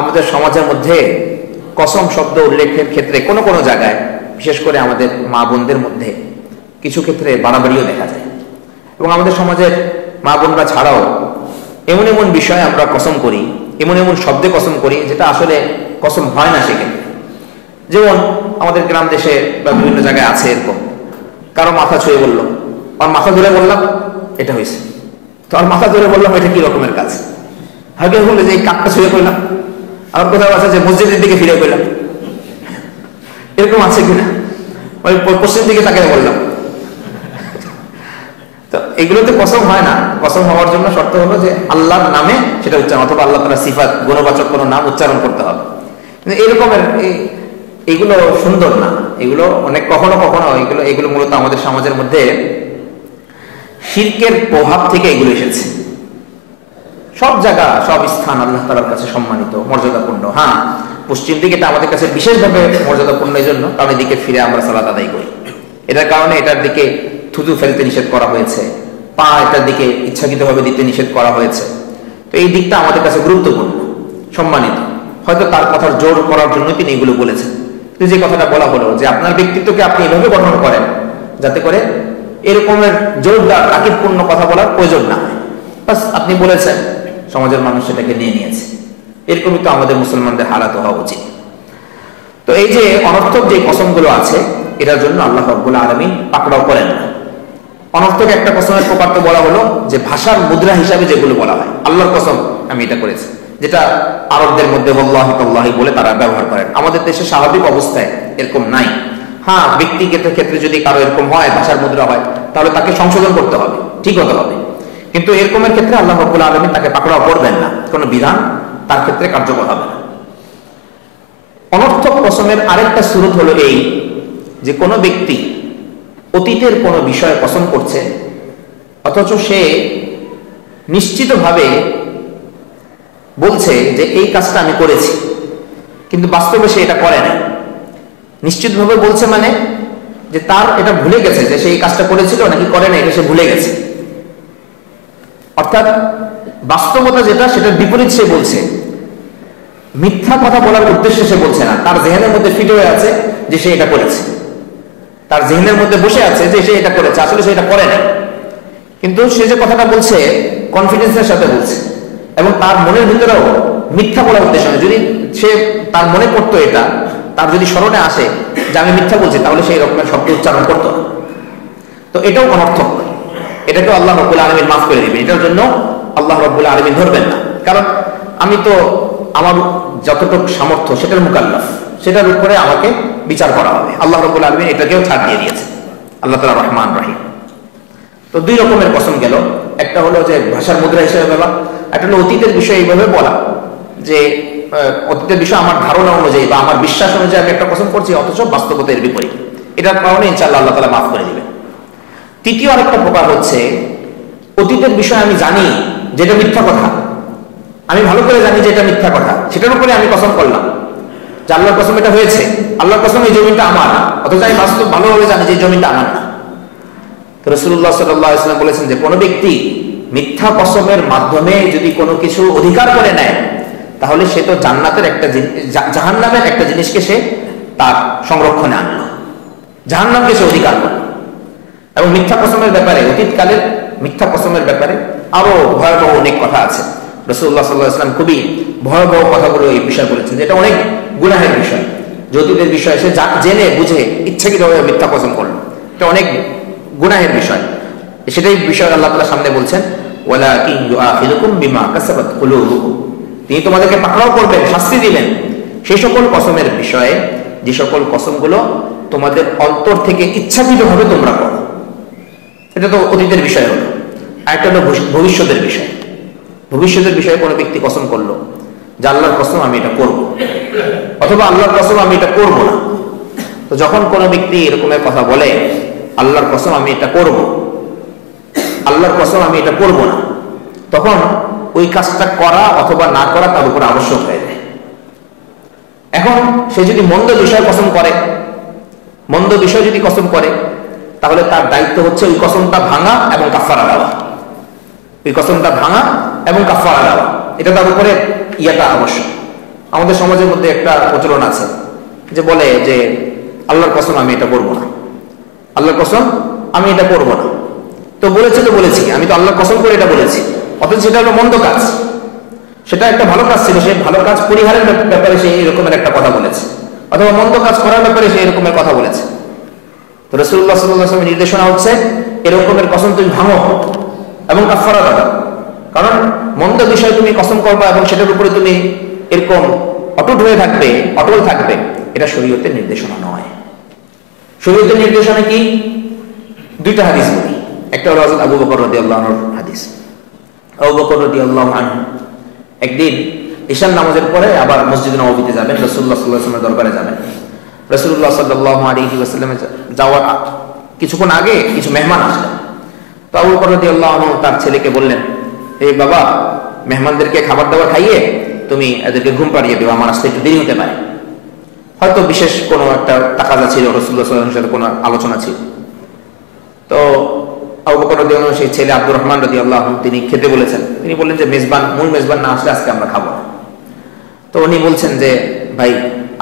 আমাদের সমাজের মধ্যে কসম শব্দ উল্লেখের ক্ষেত্রে কোনো কোনো জায়গায়, বিশেষ করে আমাদের মা বোনদের মধ্যে কিছু ক্ষেত্রে বাড়াবাড়িও দেখা যায়। এবং আমাদের সমাজের মা বোনরা ছাড়াও এমন এমন বিষয়ে আমরা কসম করি, এমন এমন শব্দে কসম করি যেটা আসলে কসম হয় না সেক্ষেত্রে। যেমন আমাদের গ্রাম দেশে বা বিভিন্ন জায়গায় আছে এরকম, কারো মাথা ছুঁয়ে বললো, আর মাথা ধরে বললাম এটা হয়েছে, তো আর মাথা ধরে বললাম এটা কি রকমের কাজ? আগে বললে যে এই কাকটা ছুঁয়ে করলাম, আর কোথাও আছে যে মসজিদের দিকে ফিরে করলাম, এরকম আছে কিনা? ওই পশ্চিম দিকে তাকে বললাম। তো এগুলোতে কসম হয় না। কসম হওয়ার জন্য শর্ত হলো যে আল্লাহর নামে সেটা উচ্চারণ, অথবা আল্লাহ তাআলার সিফাত গুণবাচক কোনো নাম উচ্চারণ করতে হবে। কিন্তু এরকমের এগুলো সুন্দর না। এগুলো অনেক কখনো কখনো এগুলো মূলত আমাদের সমাজের মধ্যে শিরকের প্রভাব থেকে এগুলো এসেছে। সব জায়গা, সব স্থান আল্লাহ তাআলার কাছে সম্মানিত, মর্যাদাপূর্ণ। হ্যাঁ, পশ্চিম দিকে এটা আমাদের কাছে বিশেষভাবে মর্যাদাপূর্ণ, এই জন্য কারণ এদিকে ফিরে আমরা সালাত আদায় করি। এটার কারণে এটার দিকে থুতু ফেলতে নিষেধ করা হয়েছে, পা এটার দিকে ইচ্ছাকৃতভাবে দিতে নিষেধ করা হয়েছে। তো এই দিকটা আমাদের কাছে গুরুত্বপূর্ণ, সম্মানিত। হয়তো তার কথার জোর করার জন্য তিনি এগুলো বলেছেন। কিন্তু যে কথাটা বলা হলো যে আপনার ব্যক্তিত্বকে আপনি এভাবে গঠন করেন যাতে করে এরকমের জোরদার তাকিদপূর্ণ কথা বলার প্রয়োজন না হয়। বাস আপনি বলেছেন, সমাজের মানুষ সেটাকে নিয়ে নিয়েছে। এরকমই তো আমাদের মুসলমানদের হালাত হওয়া উচিত। তো এই যে অনর্থক যে কসমগুলো আছে, এটার জন্য আল্লাহ রাব্বুল আলামিন পাকড়াও করেন না। অনর্থক একটা কসমের প্রকার তো বলা হলো যে ভাষার মুদ্রা হিসাবে যেগুলো বলা হয়, আল্লাহর কসম আমি এটা করেছি, যেটা আরবদের মধ্যে ওয়াল্লাহি তাল্লাহি বলে তারা ব্যবহার করেন। আমাদের দেশে স্বাভাবিক অবস্থায় এরকম নাই। হ্যাঁ, ব্যক্তিগত ক্ষেত্রে যদি কারো এরকম হয়, ভাষার মুদ্রা হয়, তাহলে তাকে সংশোধন করতে হবে, ঠিক হতে হবে। কিন্তু এরকমের ক্ষেত্রে আল্লাহ রাব্বুল আলামিন তাকে পাকড়াও করবেন না, কোনো বিধান তার ক্ষেত্রে কার্যকর হবে না। অনর্থক কসমের আরেকটা সূরত হলো এই যে কোনো ব্যক্তি অতীতের কোনো বিষয়ে কসম করছে, অথচ সে নিশ্চিতভাবে বলছে যে এই কাজটা আমি করেছি, কিন্তু বাস্তবে সে এটা করে না। নিশ্চিতভাবে বলছে মানে যে তার এটা ভুলে গেছে যে সে এই কাজটা করেছিল নাকি করে না, এটা সে ভুলে গেছে। অর্থাৎ বাস্তবতা যেটা সেটার বিপরীত সে বলছে, মিথ্যা কথা বলার উদ্দেশ্যে সে বলছে না। তার জেহেনের মধ্যে ফিট হয়ে আছে যে সে এটা করেছে, তার জেহেনের মধ্যে বসে আছে যে সে এটা করেছে, আসলে সে এটা করে না। কিন্তু সে যে কথাটা বলছে কনফিডেন্সের সাথে বলছে, এবং তার মনের ভিতরেও মিথ্যা বলার উদ্দেশ্য নয়। যদি সে তার মনে করতো এটা, তার যদি স্মরণে আসে যে আমি মিথ্যা বলছি, তাহলে সেই রকমের শব্দ উচ্চারণ করতো না। তো এটাও অনর্থক, এটাকেও আল্লাহ রাব্বুল আলামিন মাফ করে দিবেন। এটার জন্য আল্লাহ রাব্বুল আলামিন ধরবেন না, কারণ আমি তো আমার যতটুকু সামর্থ্য সেটার মুকাল্লাফ, সেটার উপরে আমাকে বিচার করা হবে। আল্লাহ রাব্বুল আলামিন এটাকেও ছাড় দিয়ে দিয়েছে। আল্লাহ তাআলা রহমান রহিম। তো দুই রকমের কসম গেল, একটা হলো যে ভাষার মুদ্রা হিসেবে বলা, একটা হলো অতীতের বিষয়ে এইভাবে বলা যে অতীতের বিষয় আমার ধারণা অনুযায়ী বা আমার বিশ্বাস অনুযায়ী আমি একটা কসম করছি, অথচ বাস্তবতার বিপরীত। এটার কারণে ইনশাআল্লাহ আল্লাহ তাআলা মাফ করে দিবেন। তৃতীয় আরেকটা প্রকার হচ্ছে অতীতের বিষয় আমি জানি যেটা মিথ্যা কথা, আমি ভালো করে জানি যে এটা মিথ্যা কথা, সেটার উপরে আমি কসম করলাম যে আল্লাহর কসম এটা হয়েছে, আল্লাহর কসম এই জমিটা আমার, অথচ আমি বাস্তব ভালোভাবে জানি যে এই জমিটা আমার না। তো রাসূলুল্লাহ সাল্লাল্লাহু আলাইহি ওয়াসাল্লাম বলেছেন যে কোনো ব্যক্তি মিথ্যা কসমের মাধ্যমে যদি কোনো কিছু অধিকার করে নেয়, তাহলে সে তো জান্নাতের একটা জাহান্নামের একটা জিনিসকে সে তার সংরক্ষণে আনলো, জাহান্নামকে সে অধিকার করল। এবং মিথ্যা কসমের ব্যাপারে, অতীতকালের মিথ্যা কসমের ব্যাপারে আরো ভয়াবহ অনেক কথা আছে। রাসূলুল্লাহ সাল্লাল্লাহু আলাইহি ওয়াসাল্লাম খুবই ভয়াবহ কথাগুলো এই বিষয়ে বলেছেন, যেটা অনেক গুনাহের বিষয়। অতীতের বিষয়ে সে জেনে বুঝে ইচ্ছাকৃতভাবে মিথ্যা কসম করলো, এটা অনেক গুনাহের বিষয়। সেটাই বিষয় আল্লাহ তাআলা সামনে বলছেন, ওয়ালাকিন ইউআখিযুকুম বিমা কাসাবাত কুলুবুকুম, তিনি তোমাদেরকে পাকড়াও করবেন, শাস্তি দিবেন সেই সকল কসমের বিষয়ে যে সকল কসমগুলো তোমাদের অন্তর থেকে ইচ্ছাকৃতভাবে তোমরা করো। এটা তো অতীতের বিষয় হলো। আরেকটা হলো ভবিষ্যতের বিষয়। ভবিষ্যতের বিষয়ে কোনো ব্যক্তি কসম করলো যে আল্লাহর কসম আমি এটা করব, অথবা আল্লাহর কসম আমি এটা করব না। তো যখন কোনো ব্যক্তি এরকমের কথা বলে আল্লাহর কসম আমি এটা করব, আল্লাহর কসম আমি এটা করব না, তখন ওই কাজটা করা অথবা না করা তার উপর আবশ্যক হয়ে যায়। এখন সে যদি মন্দ বিষয় কসম করে, মন্দ বিষয় যদি কসম করে, তাহলে তার দায়িত্ব হচ্ছে ওই কসমটা ভাঙা এবং কাফারা দেওয়া, ওই কসমটা ভাঙা এবং কাফারা দেওয়া, এটা তার উপরে ইয়াটা আবশ্যক। আমাদের সমাজের মধ্যে একটা প্রচলন আছে যে বলে যে আল্লাহর কসম আমি এটা করব না, আল্লাহর কসম আমি এটা করব না। তো বলেছি তো বলেছি, আমি তো আল্লাহর কসম করে এটা বলেছি, অথচ সেটা হলো মন্দ কাজ। সেটা একটা ভালো কাজ ছিল, সেই ভালো কাজ পরিহারের ব্যাপারে সে এরকমের একটা কথা বলেছে, অথবা মন্দ কাজ করার ব্যাপারে সে এরকমের কথা বলেছে। তো রাসূলুল্লাহ সাল্লাল্লাহু আলাইহি ওয়াসাল্লামের নির্দেশনা হচ্ছে এরকমের কসম তুমি ভাঙো এবং কাফারা দাও। কারণ মন্দ বিষয় তুমি কসম করবা এবং সেটার উপরে তুমি এরকম অটুট হয়ে থাকবে, অটল থাকবে, এটা শরীয়তের নির্দেশনা নয়। শরীয়তের নির্দেশনা কি? দুইটা হাদিস বলি। একটা হলো হযরত আবু বকর রাদিয়াল্লাহু আনহুর হাদিস। আবু বকর রাদিয়াল্লাহু আনহু একদিন ঈশার নামাজের পরে আবার মসজিদে নববীতে যাবেন, রাসূলুল্লাহ সাল্লাল্লাহু আলাইহি ওয়াসাল্লামের দরবারে যাবেন। রাসূলুল্লাহ সাল্লাল্লাহু আলাইহি ওয়াসাল্লামের যাওয়ার কিছুক্ষণ আগে কিছু মেহমান আসলেন। তো আবু বকর রাদিয়াল্লাহু আনহু তার ছেলেকে বললেন, এই বাবা, মেহমানদেরকে খাবার দাবার খাইয়ে তুমি এদেরকে ঘুম পাড়িয়ে দেবো, আমার আসতে একটু দেরি হতে পারে। হয়তো বিশেষ কোনো একটা তাকাজা ছিল, রাসূলুল্লাহ সাল্লাল্লাহু আলাইহি ওয়াসাল্লামের সাথে কোনো আলোচনা ছিল। তো আবু বকর রাদিয়াল্লাহু আনহু সেই ছেলে আব্দুর রহমান রাদিয়াল্লাহু আনহু তিনি খেতে বলেছেন। তিনি বললেন যে মূল মেজবান না আসলে আজকে আমরা খাবো না। তো উনি বলছেন যে ভাই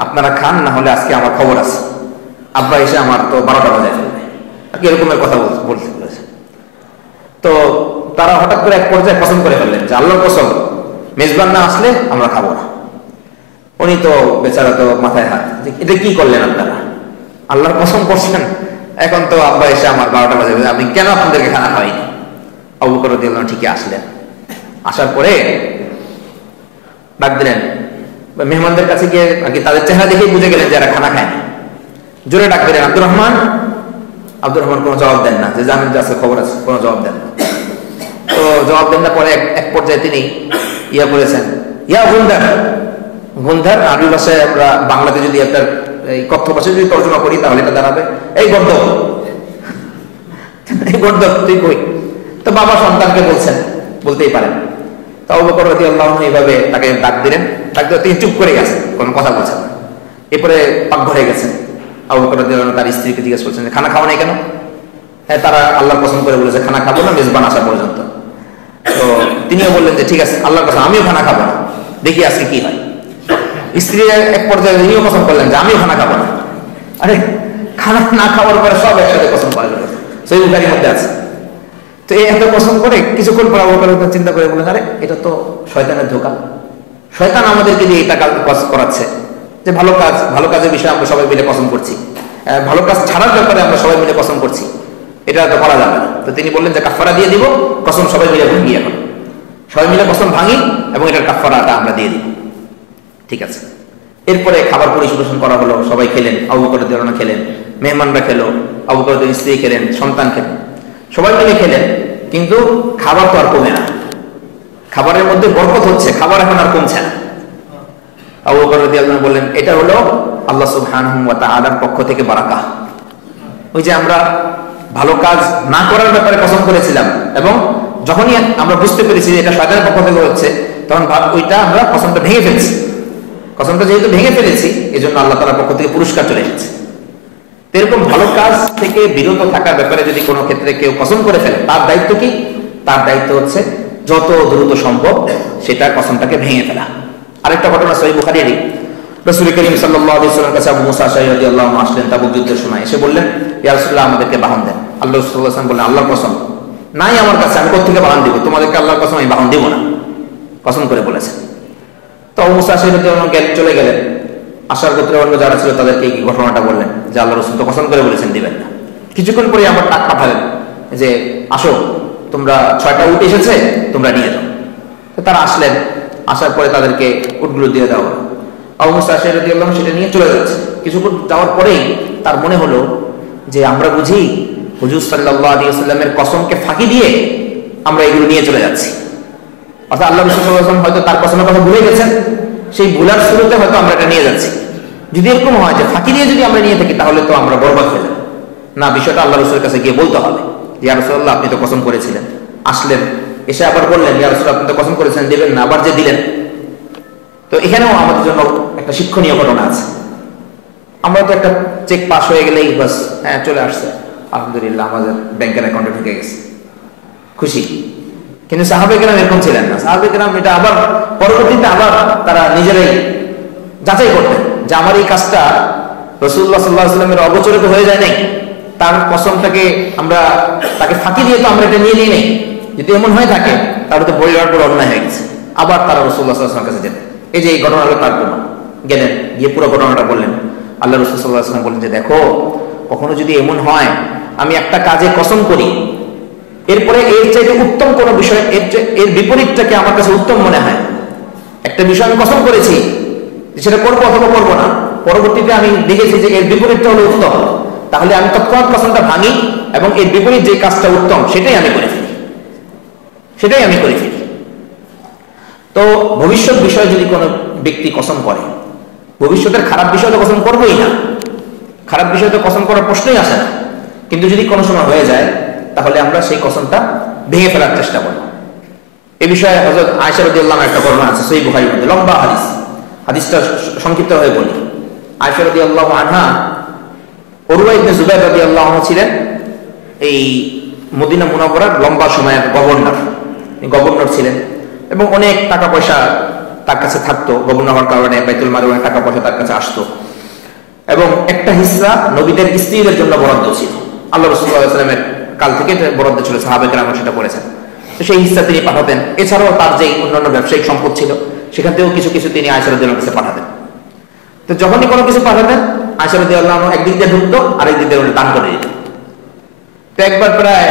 আপনারা খান, না হলে আজকে আমার খবর আছে, আব্বা এসে আমার তো 12টা বাজায় ফেলবে, এরকমের কথা বলতে বলেছেন। তো তারা হঠাৎ করে এক পর্যায়ে কসম করে ফেললেন যে আল্লাহর কসম মেজবান না আসলে আমরা খাবো না। উনি তো বেচারা তো মাথায় হাত, এটা কি করলেন আপনারা? আল্লাহর কসম করছেন, এখন তো আব্বা এসে আমার 12টা বাজে, আমি কেন আপনাদেরকে খানা খাওয়াইনি? আবু বকর রাদিয়াল্লাহু আনহু ঠিকই আসলেন। আসার পরে ডাক দিলেন, মেহমানদের কাছে গিয়ে আর কি তাদের চেহারা দেখেই বুঝে গেলেন যারা খানা খায়নি। জোরে ডাক দিলেন, আব্দুর রহমান। আব্দুর রহমান কোনো জবাব দেন না, যে জানেন যে আজকে খবর আছে, কোনো জবাব দেন না। তো জবাব দেন না। পরে এক পর্যায়ে তিনি ইয়া করেছেন, ইয়া গুন্ধার। গুন্ধার আরবি ভাষায় আমরা বাংলাতে যদি একটা এই কথ্য ভাষায় যদি তর্জমা করি তাহলে এটা দাঁড়াবে এই গর্দব, এই গর্দব তুই কই। তো বাবা সন্তানকে বলছেন, বলতেই পারেন। তো আবু বকর রাদিয়াল্লাহু আনহু এইভাবে তাকে ডাক দিলেন। ডাক দিয়ে তিনি চুপ করে গেছেন, কোনো কথা বলছেন না। এরপরে পাকঘরে গেছেন। আবু বকর রাদিয়াল্লাহু আনহু তার স্ত্রীকে জিজ্ঞেস করছেন যে খানা খাও নাই কেন? হ্যাঁ, তারা আল্লাহর কসম করে বলেছে খানা খাবো না মেজবান আসা পর্যন্ত। তো তিনিও বললেন যে ঠিক আছে, আল্লাহর কসম আমিও খানা খাবো না, দেখি আজকে কি হয়। স্ত্রী এক পর্যায়ে তিনিও কসম করলেন যে আমিও খানা খাবো না। আরে খানা না খাওয়ার পরে সব একসাথে কসম করা গেল, সেই বুখারীর মধ্যে আছে। তো এই এত পছন্দ করে কিছুক্ষণ পর আবু বকর চিন্তা করে বলেন, আরে এটা তো শয়তানের ধোঁকা। শয়তান আমাদেরকে দিয়ে এটা কাজ করাচ্ছে যে ভালো কাজের বিষয়ে আমরা সবাই মিলে পছন্দ করছি, ভালো কাজ ছাড়ার ব্যাপারে আমরা সবাই মিলে পছন্দ করছি, এটা তো করা যাবে না। তো তিনি বললেন যে কাফারা দিয়ে দিব, কসম সবাই মিলে ভাঙি, এখন সবাই মিলে কসম ভাঙি এবং এটার কাফারাটা আমরা দিয়ে দিব। ঠিক আছে। এরপরে খাবার পরিবেশন করা হলো, সবাই খেলেন, আবু বকর রাদিয়াল্লাহু আনহু খেলেন, মেহমানরা খেলো, আবু বকর রাদিয়াল্লাহু স্ত্রী খেলেন, সন্তান খেলেন, সবাই মিলে খেলেন। কিন্তু খাবার তো আর কমে না, খাবারের মধ্যে বরকত হচ্ছে, খাবার এখন আর কমছে না। আবু বকর রাদিয়াল্লাহু আনহু বললেন এটা হলো আল্লাহ সুবহানাহু ওয়া তাআলার পক্ষ থেকে বারাকা। ওই যে আমরা ভালো কাজ না করার ব্যাপারে কসম করেছিলাম এবং যখনই আমরা বুঝতে পেরেছি যে এটা শয়তানের পক্ষ থেকে হচ্ছে, তখন ওইটা আমরা কসমটা ভেঙে ফেলছি। কসমটা যেহেতু ভেঙে ফেলেছি, এই জন্য আল্লাহ তাআলার পক্ষ থেকে পুরস্কার চলে এসেছে। এরকম ভালো কাজ থেকে বিরত থাকার ব্যাপারে যদি কোনো ক্ষেত্রে কেউ কসম করে ফেলে, তার দায়িত্ব কি? তার দায়িত্ব হচ্ছে যত দ্রুত সম্ভব সেটা কসমটাকে ভেঙে ফেলা। আরেকটা ঘটনা সহিহ বুখারীরই, রাসূল করিম সাল্লাল্লাহু আলাইহি ওয়াসাল্লামের কাছে আবু মুসা আশআরী রাদিয়াল্লাহু আনহু আসলেন তাবুক যুদ্ধের সময়। এসে বললেন, ইয়া রাসূলুল্লাহ আমাদেরকে বাহন দেন। আল্লাহ রাসূল সাল্লাল্লাহু আলাইহি ওয়াসাল্লাম বললেন, আল্লাহর কসম নাই আমার কাছে, আমি কোথা থেকে বাহন দিব? তোমাদেরকে আল্লাহর কসম আমি বাহন দিব না, কসম করে বলেছেন। তো আবু মুসা আশআরী রাদিয়াল্লাহু আনহু চলে গেলেন। আশার গোত্রের অন্য যারা ছিল তাদেরকে এই ঘটনাটা বললেন যে আল্লাহ রাসূল তো কসম করে বলেছেন দিবেন না। কিছুক্ষণ পরে আবার টাক পাঠালেন যে আসো, তোমরা 6টা উট এসেছে, তোমরা নিয়ে যাও। তো তারা আসলেন, আসার পরে তাদেরকে উটগুলো দিয়ে দেওয়া হলো। আবু মুসা আশআরী রাদিয়াল্লাহু আনহু সেটা নিয়ে চলে যাচ্ছে। কিছুক্ষণ যাওয়ার পরেই তার মনে হলো যে আমরা বুঝি হুজুর সাল্লাল্লাহু আলাইহি ওয়াসাল্লামের কসমকে ফাঁকি দিয়ে আমরা এগুলো নিয়ে চলে যাচ্ছি। অর্থাৎ আল্লাহ রাসূল সাল্লাল্লাহু আলাইহি ওয়াসাল্লাম হয়তো তার কসমের কথা ভুলে গেছেন, সেই ভুলার শুরুতে হয়তো আমরা এটা নিয়ে যাচ্ছি। যদি এরকম হয় যে ফাঁকি দিয়ে যদি আমরা নিয়ে থাকি তাহলে তো আমরা বরবাদ হয়ে যাব। না, বিষয়টা আল্লাহ রাসূলের কাছে গিয়ে বলতে হবে, ইয়া রাসূলুল্লাহ আপনি তো কসম করেছিলেন। আসলেন, এসে আবার বললেন, ইয়া রাসূল আপনি তো কসম করেছেন দিবেন না, আবার যে দিলেন। তো এখানেও আমাদের জন্য একটা শিক্ষণীয় ঘটনা আছে। আমরা তো একটা চেক পাস হয়ে গেলেই বাস, হ্যাঁ চলে আসছে, আলহামদুলিল্লাহ আমাদের ব্যাংকের অ্যাকাউন্টে ঢুকে গেছে, খুশি। কিন্তু সাহাবায়ে কেরাম এরকম ছিলেন না। সাহাবায়ে কেরাম এটা আবার পরবর্তীতে আবার তারা নিজেরাই যাচাই করতেন যে আমার এই কাজটা রাসূলুল্লাহ সাল্লাল্লাহু আলাইহি ওয়াসাল্লামের অগোচরে হয়ে যায় নাই, তার কসমটাকে আমরা তাকে ফাঁকি দিয়ে তো আমরা এটা নিয়ে নিই নাই। যদি এমন হয়ে থাকে তাহলে তো বলিবার পর অন্যায় হয়ে গেছে। আবার তারা রাসূলুল্লাহ সাল্লাল্লাহু আলাইহি ওয়াসাল্লামের কাছে যেতেন। এই যে এই ঘটনাটা তার প্রমাণ। গেলেন, গিয়ে পুরো ঘটনাটা বললেন। আল্লাহ রাসূল সাল্লাল্লাহু আলাইহি ওয়াসাল্লাম বললেন যে দেখো, কখনো যদি এমন হয় আমি একটা কাজে কসম করি, এরপরে এর চাইতে উত্তম কোন বিষয়, এর বিপরীতটাকে আমার কাছে উত্তম মনে হয়, একটা বিষয় আমি কসম করেছি সেটা করবো অথবা করবো না, পরবর্তীতে আমি দেখেছি যে এর বিপরীতটা হলো উত্তম, তাহলে আমি তৎক্ষণাৎ কসমটা ভাঙি এবং এর বিপরীত যে কাজটা উত্তম সেটাই আমি করে ফেলি, তো ভবিষ্যৎ বিষয়ে যদি কোনো ব্যক্তি কসম করে, ভবিষ্যতের খারাপ বিষয় তো কসম করবোই না, খারাপ বিষয় তো কসম করার প্রশ্নই আসে না। কিন্তু যদি কোনো সময় হয়ে যায় তাহলে আমরা সেই কসমটা ভেঙে ফেলার চেষ্টা করব। এই বিষয়ে হযরত আয়েশা রাদিয়াল্লাহু আনহা একটা ঘটনা আছে সহিহ বুখারীর মধ্যে, লম্বা হাদিস। হাদিসটা সংক্ষিপ্ত হয়ে বলি। আয়েশা রাদিয়াল্লাহু আনহা, উরওয়া ইবনে জুবাইর রাদিয়াল্লাহু আনহু ছিলেন এই মদিনা মুনাওয়ারার লম্বা সময়ের গভর্নর ছিলেন এবং অনেক টাকা পয়সা তার কাছে থাকতো। গভর্নর হওয়ার কারণে বাইতুল মালের টাকা পয়সা তার কাছে আসতো এবং একটা হিস্সা নবীদের স্ত্রীদের জন্য বরাদ্দ ছিল। আল্লাহ রাসূল সাল্লাল্লাহু আলাইহি ওয়াসাল্লামের কাল থেকে বরাদ্দ ছিল, সাহাবায়ে কেরাম সেটা করেছেন। তো সেই হিস্সা তিনি পাঠাতেন। এছাড়াও তার যে অন্যান্য ব্যবসায়িক সম্পদ ছিল সেখান থেকেও কিছু কিছু তিনি আয়েশা রাদিয়াল্লাহু আনহার কাছে পাঠাতেন। তো যখনই কোনো কিছু পাঠাতেন আয়েশা রাদিয়াল্লাহু আনহা একদিক দিয়ে ঢুকতো, আরেক দিক দিয়ে দান করে দিতেন। তো একবার প্রায়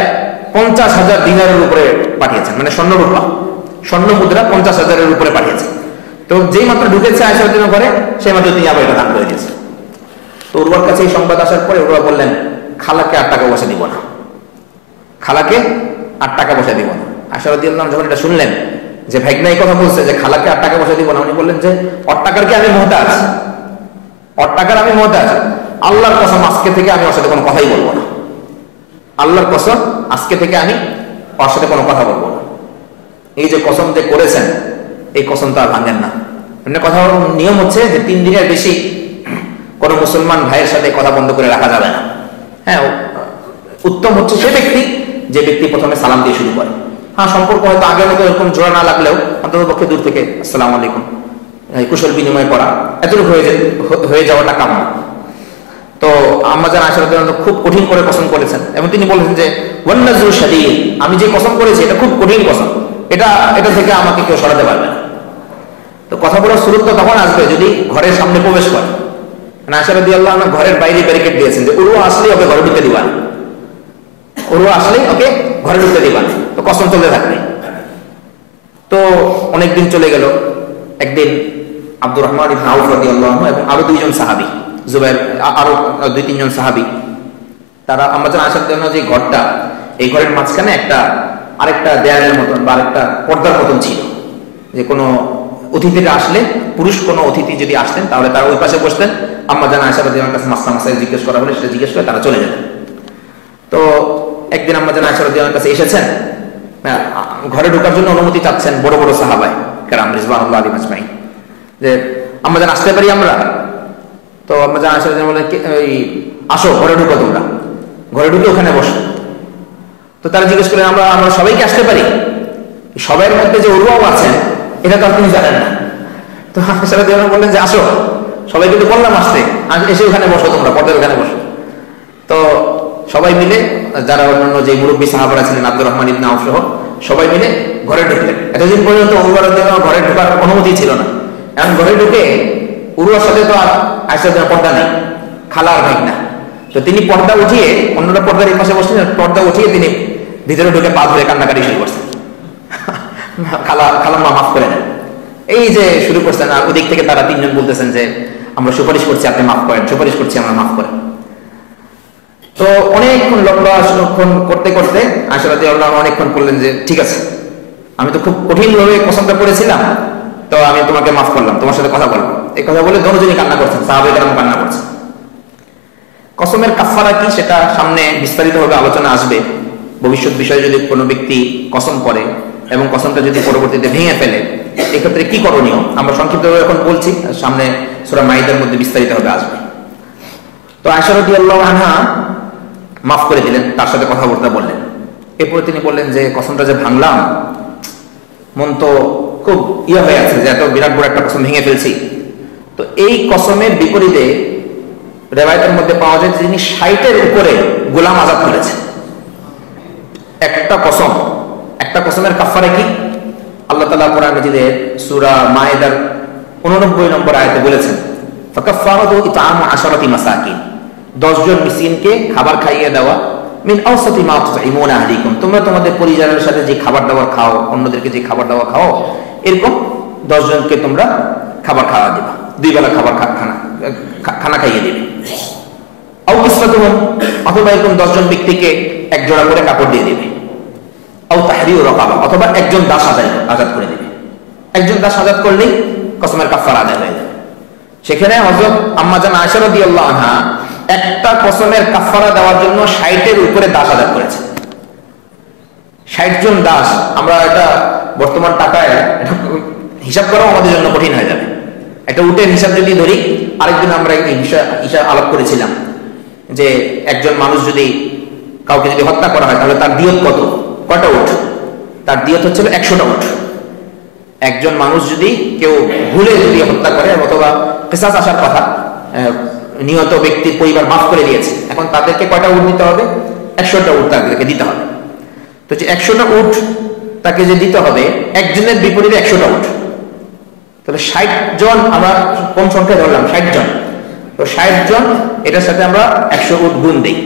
50,000 দিনারের উপরে পাঠিয়েছেন, মানে স্বর্ণ মুদ্রা 50,000-এর উপরে পাঠিয়েছেন। তো যেই মাত্র ঢুকেছে আয়েশা রাদিয়াল্লাহু আনহা ঘরে, সেই মাত্র তিনি আবার এটা দান করে দিয়েছেন। তো উরওয়ার কাছে এই সংবাদ আসার পরে উরওয়া বললেন, খালাকে আর টাকা পয়সা দিব না, খালাকে আর টাকা পয়সা দিব না। আয়েশা রাদিয়াল্লাহু আনহা যখন এটা শুনলেন যে ভাইগনা এই কথা বলছে যে খালাকে আর টাকা পয়সা দিব না, উনি বললেন যে ওর টাকার কি আমি মুহতাজ, ওর টাকার আমি মুহতাজ, আল্লাহর কসম আজকে থেকে আমি ওর সাথে কোনো কথাই বলবো না, আল্লাহর কসম আজকে থেকে আমি ওর সাথে কোনো কথা বলবো না। এই যে কসম যে করেছেন এই কসম তো আর ভাঙেন না। মানে কথা নিয়ম হচ্ছে যে 3 দিনের বেশি কোনো মুসলমান ভাইয়ের সাথে কথা বন্ধ করে রাখা যাবে না। হ্যাঁ, উত্তম হচ্ছে সে ব্যক্তি যে ব্যক্তি প্রথমে সালাম দিয়ে শুরু করে। হ্যাঁ, সম্পর্ক হয়তো আগের মতো এরকম জোড়া না লাগলেও অন্তত পক্ষে দূর থেকে আসসালামু আলাইকুম কুশল বিনিময় করা এতটুকু হয়ে যাওয়াটা কাম্য। তো আম্মা জান আয়েশা রাদিয়াল্লাহু আনহা খুব কঠিন করে কসম করেছেন এবং তিনি বলেছেন যে ওয়ান্নাজু শাদীদ, আমি যে কসম করেছি এটা খুব কঠিন কসম, এটা থেকে আমাকে কেউ সরাতে পারবে না। তো কথা বলার সুরত তো তখন আসবে যদি ঘরের সামনে প্রবেশ করে। আয়েশা রাদিয়াল্লাহু আনহা ঘরের বাইরে ব্যারিকেড দিয়েছেন যে উরওয়া আসলেই ওকে ঘরে ঢুকতে দিবা না, উরওয়া আসলেই ওকে ঘরে ঢুকতে দিবা না, তো কসম চলতে থাকবে। তো অনেকদিন চলে গেল। একদিন আব্দুর রহমান ইবনে আউফ রাদিয়াল্লাহু আনহু এবং আরো 2 জন সাহাবী, জুবাইর আরো 2-3 জন সাহাবী, তারা আম্মা জান আয়েশার জন্য যে ঘরটা, এই ঘরের মাঝখানে আরেকটা দেয়ালের মতন বা আরেকটা পর্দার মতন ছিল, যে কোনো অতিথিরা আসলে, পুরুষ কোনো অতিথি যদি আসতেন তাহলে তারা ওই পাশে বসতেন, আম্মা জান আয়েশা রাদিয়াল্লাহু আনহার কাছে মাসলা জিজ্ঞেস করা হলে সেটা জিজ্ঞেস করে তারা চলে যেতেন। তো একদিন আম্মা জান আয়েশা রাদিয়াল্লাহু আনহার কাছে এসেছেন, ঘরে ঢোকার জন্য অনুমতি চাচ্ছেন বড় বড় সাহাবায়ে কেরাম রিজওয়ানুল্লাহি আলাইহিম আজমাইন, যে আম্মা জান আসতে পারি আমরা? তো আম্মা জান আয়েশা রাদিয়াল্লাহু আনহা বলেন আসো ঘরে ঢুকো, তোমরা ঘরে ঢুকে ওখানে বসো। তো তারা জিজ্ঞেস করেন আমরা সবাইকে আসতে পারি? সবাইয়ের মধ্যে যে উরওয়াও আছেন এটা তো আপনি জানেন না। তো আয়েশা রাদিয়াল্লাহু আনহা বললেন যে আসো, সবাইকে তো বললাম আসতে, এসে ওখানে বসো, তোমরা পর্দার ওখানে বসো। তো সবাই মিলে, যারা অন্যান্য যে মুরব্বী সাহাবারা ছিলেন আব্দুর রহমান ইবনে আউফ সহ সবাই মিলে ঘরে ঢুকলেন। এতদিন পর্যন্ত উরওয়া রাদিয়াল্লাহু আনহু ঘরে ঢোকার অনুমতি ছিল না, এখন ঘরে ঢুকে উরওয়ার সাথে তো আর আয়েশা রাদিয়াল্লাহু আনহা পর্দা নাই, খালা আর ভাইগনা। তো তিনি পর্দা উঠিয়ে, অন্যরা পর্দার এই পাশে বসলেন, পর্দা উঠিয়ে তিনি ভিতরে ঢুকে পা ধরে কান্নাকাটি শুরু করছেন, খালাম্মা মাফ করে দেন, এই যে শুরু করছেন। আর ওদিক থেকে তারা 3 জন বলতেছেন যে আমরা সুপারিশ করছি আপনি মাফ করেন, সুপারিশ করছি আমরা মাফ করেন। তো অনেকক্ষণ লম্বা সংরক্ষণ করতে করতে আয়েশা রাদিয়াল্লাহু আনহা অনেকক্ষণ বললেন যে ঠিক আছে, আমি তো খুব কঠিনভাবে পছন্দ করেছিলাম, তো আমি তোমাকে মাফ করলাম, তোমার সাথে কথা বলবো। এই কথা বলে দুজনই কান্না করছেন, সাহাবায়ে কেরাম কান্না করছেন। কসমের কাফারা কি সেটা সামনে বিস্তারিতভাবে আলোচনা আসবে। ভবিষ্যৎ বিষয়ে যদি কোনো ব্যক্তি কসম করে এবং কসমটা যদি পরবর্তীতে ভেঙে ফেলে, এক্ষেত্রে কি করণীয় আমরা সংক্ষিপ্তভাবে এখন বলছি, সামনে সূরা মাইদার মধ্যে বিস্তারিতভাবে আসবে। তো আয়েশা রাদিয়াল্লাহু আনহা মাফ করে দিলেন, তার সাথে কথাবার্তা বললেন। এরপরে তিনি বললেন যে কসমটা যে ভাঙলাম, মন তো খুব হয়ে আছে যে এত বিরাট বড় একটা কসম ভেঙে ফেলছি। তো এই কসমের বিপরীতে রিওয়ায়াতের মধ্যে পাওয়া যায় তিনি 60-এর উপরে গোলাম আজাদ করেছেন। একটা কসমের কাফারা কি? আল্লাহ তাআলা কোরআন মাজিদের সূরা মায়েদার 89 নম্বর আয়াতে বলেছেন ফাকাফারাতু ইতআমু 10 মাসাকিন, 10 জন মিসকিনকে খাবার খাইয়ে দেওয়া, মিন আওসাতি মা তুতঈমুনা আহলিকুম, তোমরা তোমাদের পরিবারের সাথে যে খাবার দাবার খাও, অন্যদেরকে যে খাবার দাবার খাও, এরকম 10 জনকে তোমরা খাবার খাওয়া দিবা, 2 বেলা খানা খাইয়ে দিবে। আও কিসরাতুহুম, অথবা এরকম 10 জন ব্যক্তিকে এক জোড়া করে কাপড় দিয়ে দিবে। আও তাহরিরু রাকাবা, অথবা একজন দাস আজাদ করে দিবে। একজন দাস আজাদ করলেই কসমের কাফারা আদায় হয়ে যাবে। সেখানে হযরত আম্মা জান আয়েশা রাদিয়াল্লাহু আনহা একটা কসমের কাফারা দেওয়ার জন্য 60-এর উপরে দাস আজাদ করেছে। 60 জন দাস, আমরা এটা বর্তমান টাকায় হিসাব করাও আমাদের জন্য কঠিন হয়ে যাবে। একটা উটের হিসাব যদি ধরি, আরেকদিন আমরা এই বিষয় আলাপ করেছিলাম যে একজন মানুষ যদি কাউকে যদি হত্যা করা হয় তাহলে তার দিয়ত কয়টা উট? তার দিয়ত হচ্ছিল 100টা উট। একজন মানুষ যদি কেউ ভুলে যদি হত্যা করে, অথবা কিসাস আসার কথা, নিহত ব্যক্তির পরিবার মাফ করে দিয়েছে, এখন তাদেরকে কয়টা উট দিতে হবে? 100টা উট তাদেরকে দিতে হবে। তো যে 100টা উট তাকে যে দিতে হবে, একজনের বিপরীতে 100টা উট, তবে 60 জন আমরা কম সংখ্যায় ধরলাম, 60 জন। তো 60 জন, এটার সাথে আমরা 100 উট গুণ দিই।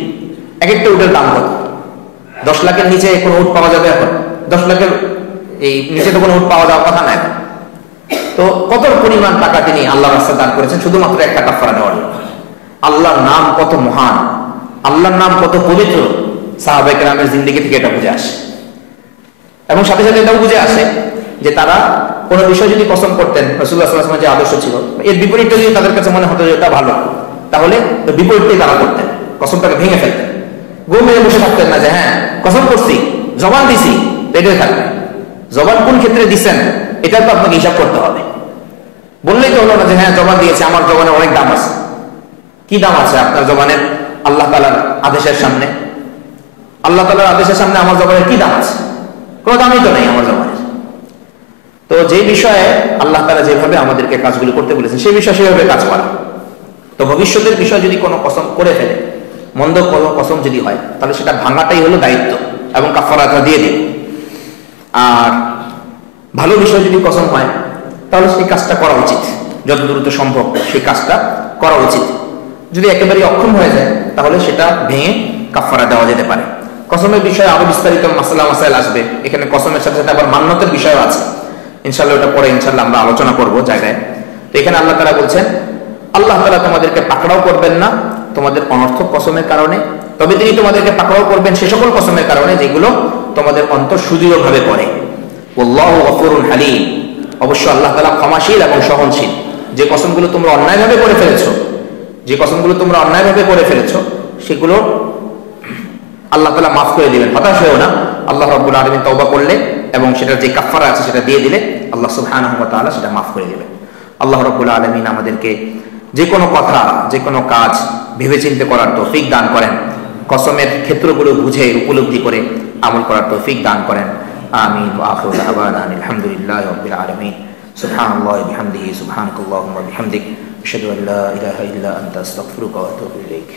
এক একটা উটের দাম কত? 10 লাখের নিচে কোনো উট পাওয়া যাবে এখন? 10 লাখের এই নিচে তো কোনো উট পাওয়া যাওয়ার কথা নাই। তো কত পরিমাণ টাকা তিনি আল্লাহর রাস্তায় দান করেছেন শুধুমাত্র একটা কাফারা দেওয়ার জন্য। আল্লাহর নাম কত মহান, আল্লাহর নাম কত পবিত্র, সাহাবায়ে কেরামের জিন্দেগি থেকে এটা বুঝে আসে। এবং সাথে সাথে এটাও বুঝে আসে যে তারা কোনো বিষয় যদি কসম করতেন রাসূলুল্লাহ সাল্লাল্লাহু আলাইহি ওয়াসাল্লামের যে আদর্শ ছিল, এর বিপরীতটা যদি তাদের কাছে মনে হতো যে এটা ভালো, তাহলে বিপরীতটাই তারা করতেন, কসমটাকে ভেঙে ফেলতেন। গো মেরে বসে থাকতেন না যে হ্যাঁ কসম করছি, জবান দিছি, এটাই থাকবে। জবান কোন ক্ষেত্রে দিচ্ছেন এটা তো আপনাকে হিসাব করতে হবে। বললেই তো হলো না যে হ্যাঁ জবান দিয়েছে, আমার জবানের অনেক দাম আছে। কি দাম আছে আপনার জবানের আল্লাহ তাআলার আদেশের সামনে? আল্লাহ তাআলার আদেশের সামনে আমার জবানের কি দাম আছে? কোনো দামই তো নেই আমার জবানের। তো যে বিষয়ে আল্লাহ তাআলা যেভাবে আমাদেরকে কাজগুলো করতে বলেছেন সেই বিষয়ে সেভাবে কাজ করা। তো ভবিষ্যতের বিষয় যদি কোনো কসম করে ফেলে, মন্দ কোনো কসম যদি হয়, তাহলে সেটা ভাঙাটাই হলো দায়িত্ব এবং কাফারাটা দিয়ে দিন। আর ভালো বিষয় যদি কসম হয় তাহলে সেই কাজটা করা উচিত, যত দ্রুত সম্ভব সেই কাজটা করা উচিত। যদি একেবারে অক্ষম হয়ে যায় তাহলে সেটা ভেঙে কাফারা দেওয়া যেতে পারে। কসমের বিষয়ে আরো বিস্তারিত মাসালা মাসাইল আসবে, এখানে কসমের সাথে সাথে আবার মান্যতের বিষয় আছে, ইনশাআল্লাহ ওটা পরে ইনশাআল্লাহ আমরা আলোচনা করব জায়গায়। তো এখানে আল্লাহ তাআলা বলছেন আল্লাহ তাআলা তোমাদেরকে পাকড়াও করবেন না তোমাদের অনর্থক কসমের কারণে, তবে তিনি তোমাদেরকে পাকড়াও করবেন সে সকল কসমের কারণে যেগুলো তোমাদের অন্তর সুদৃঢ়ভাবে করে। আল্লাহু গফুরুন হালিম, অবশ্য আল্লাহ তাআলা ক্ষমাশীল এবং সহনশীল। যে কসমগুলো তোমরা অন্যায়ভাবে করে ফেলেছো, সেগুলো আল্লাহ তাআলা মাফ করে দিবেন। হতাশ হয়েও না, আল্লাহ রাব্বুল আলামিন তওবা করলে এবং সেটার যে কাফারা আছে সেটা দিয়ে দিলে আল্লাহ সুবহানাহু ওয়া তাআলা সেটা মাফ করে দিবেন। আল্লাহ রাব্বুল আলামিন আমাদেরকে যে কোনো কথা, যে কোনো কাজ ভেবেচিন্তে করার তৌফিক দান করেন, কসমের ক্ষেত্রগুলো বুঝে উপলব্ধি করে আমল করার তৌফিক দান করেন। আমিন। ওয়া আখিরু দাওয়ানা আলহামদুলিল্লাহি রাব্বিল আলামিন। সুবহানাল্লাহি ওয়া বিহামদিহি, সুবহানাকাল্লাহুম্মা ওয়া বিহামদিক, আশহাদু আল্লা ইলাহা ইল্লা আনতা, আস্তাগফিরুকা ওয়া আতুবু ইলাইক।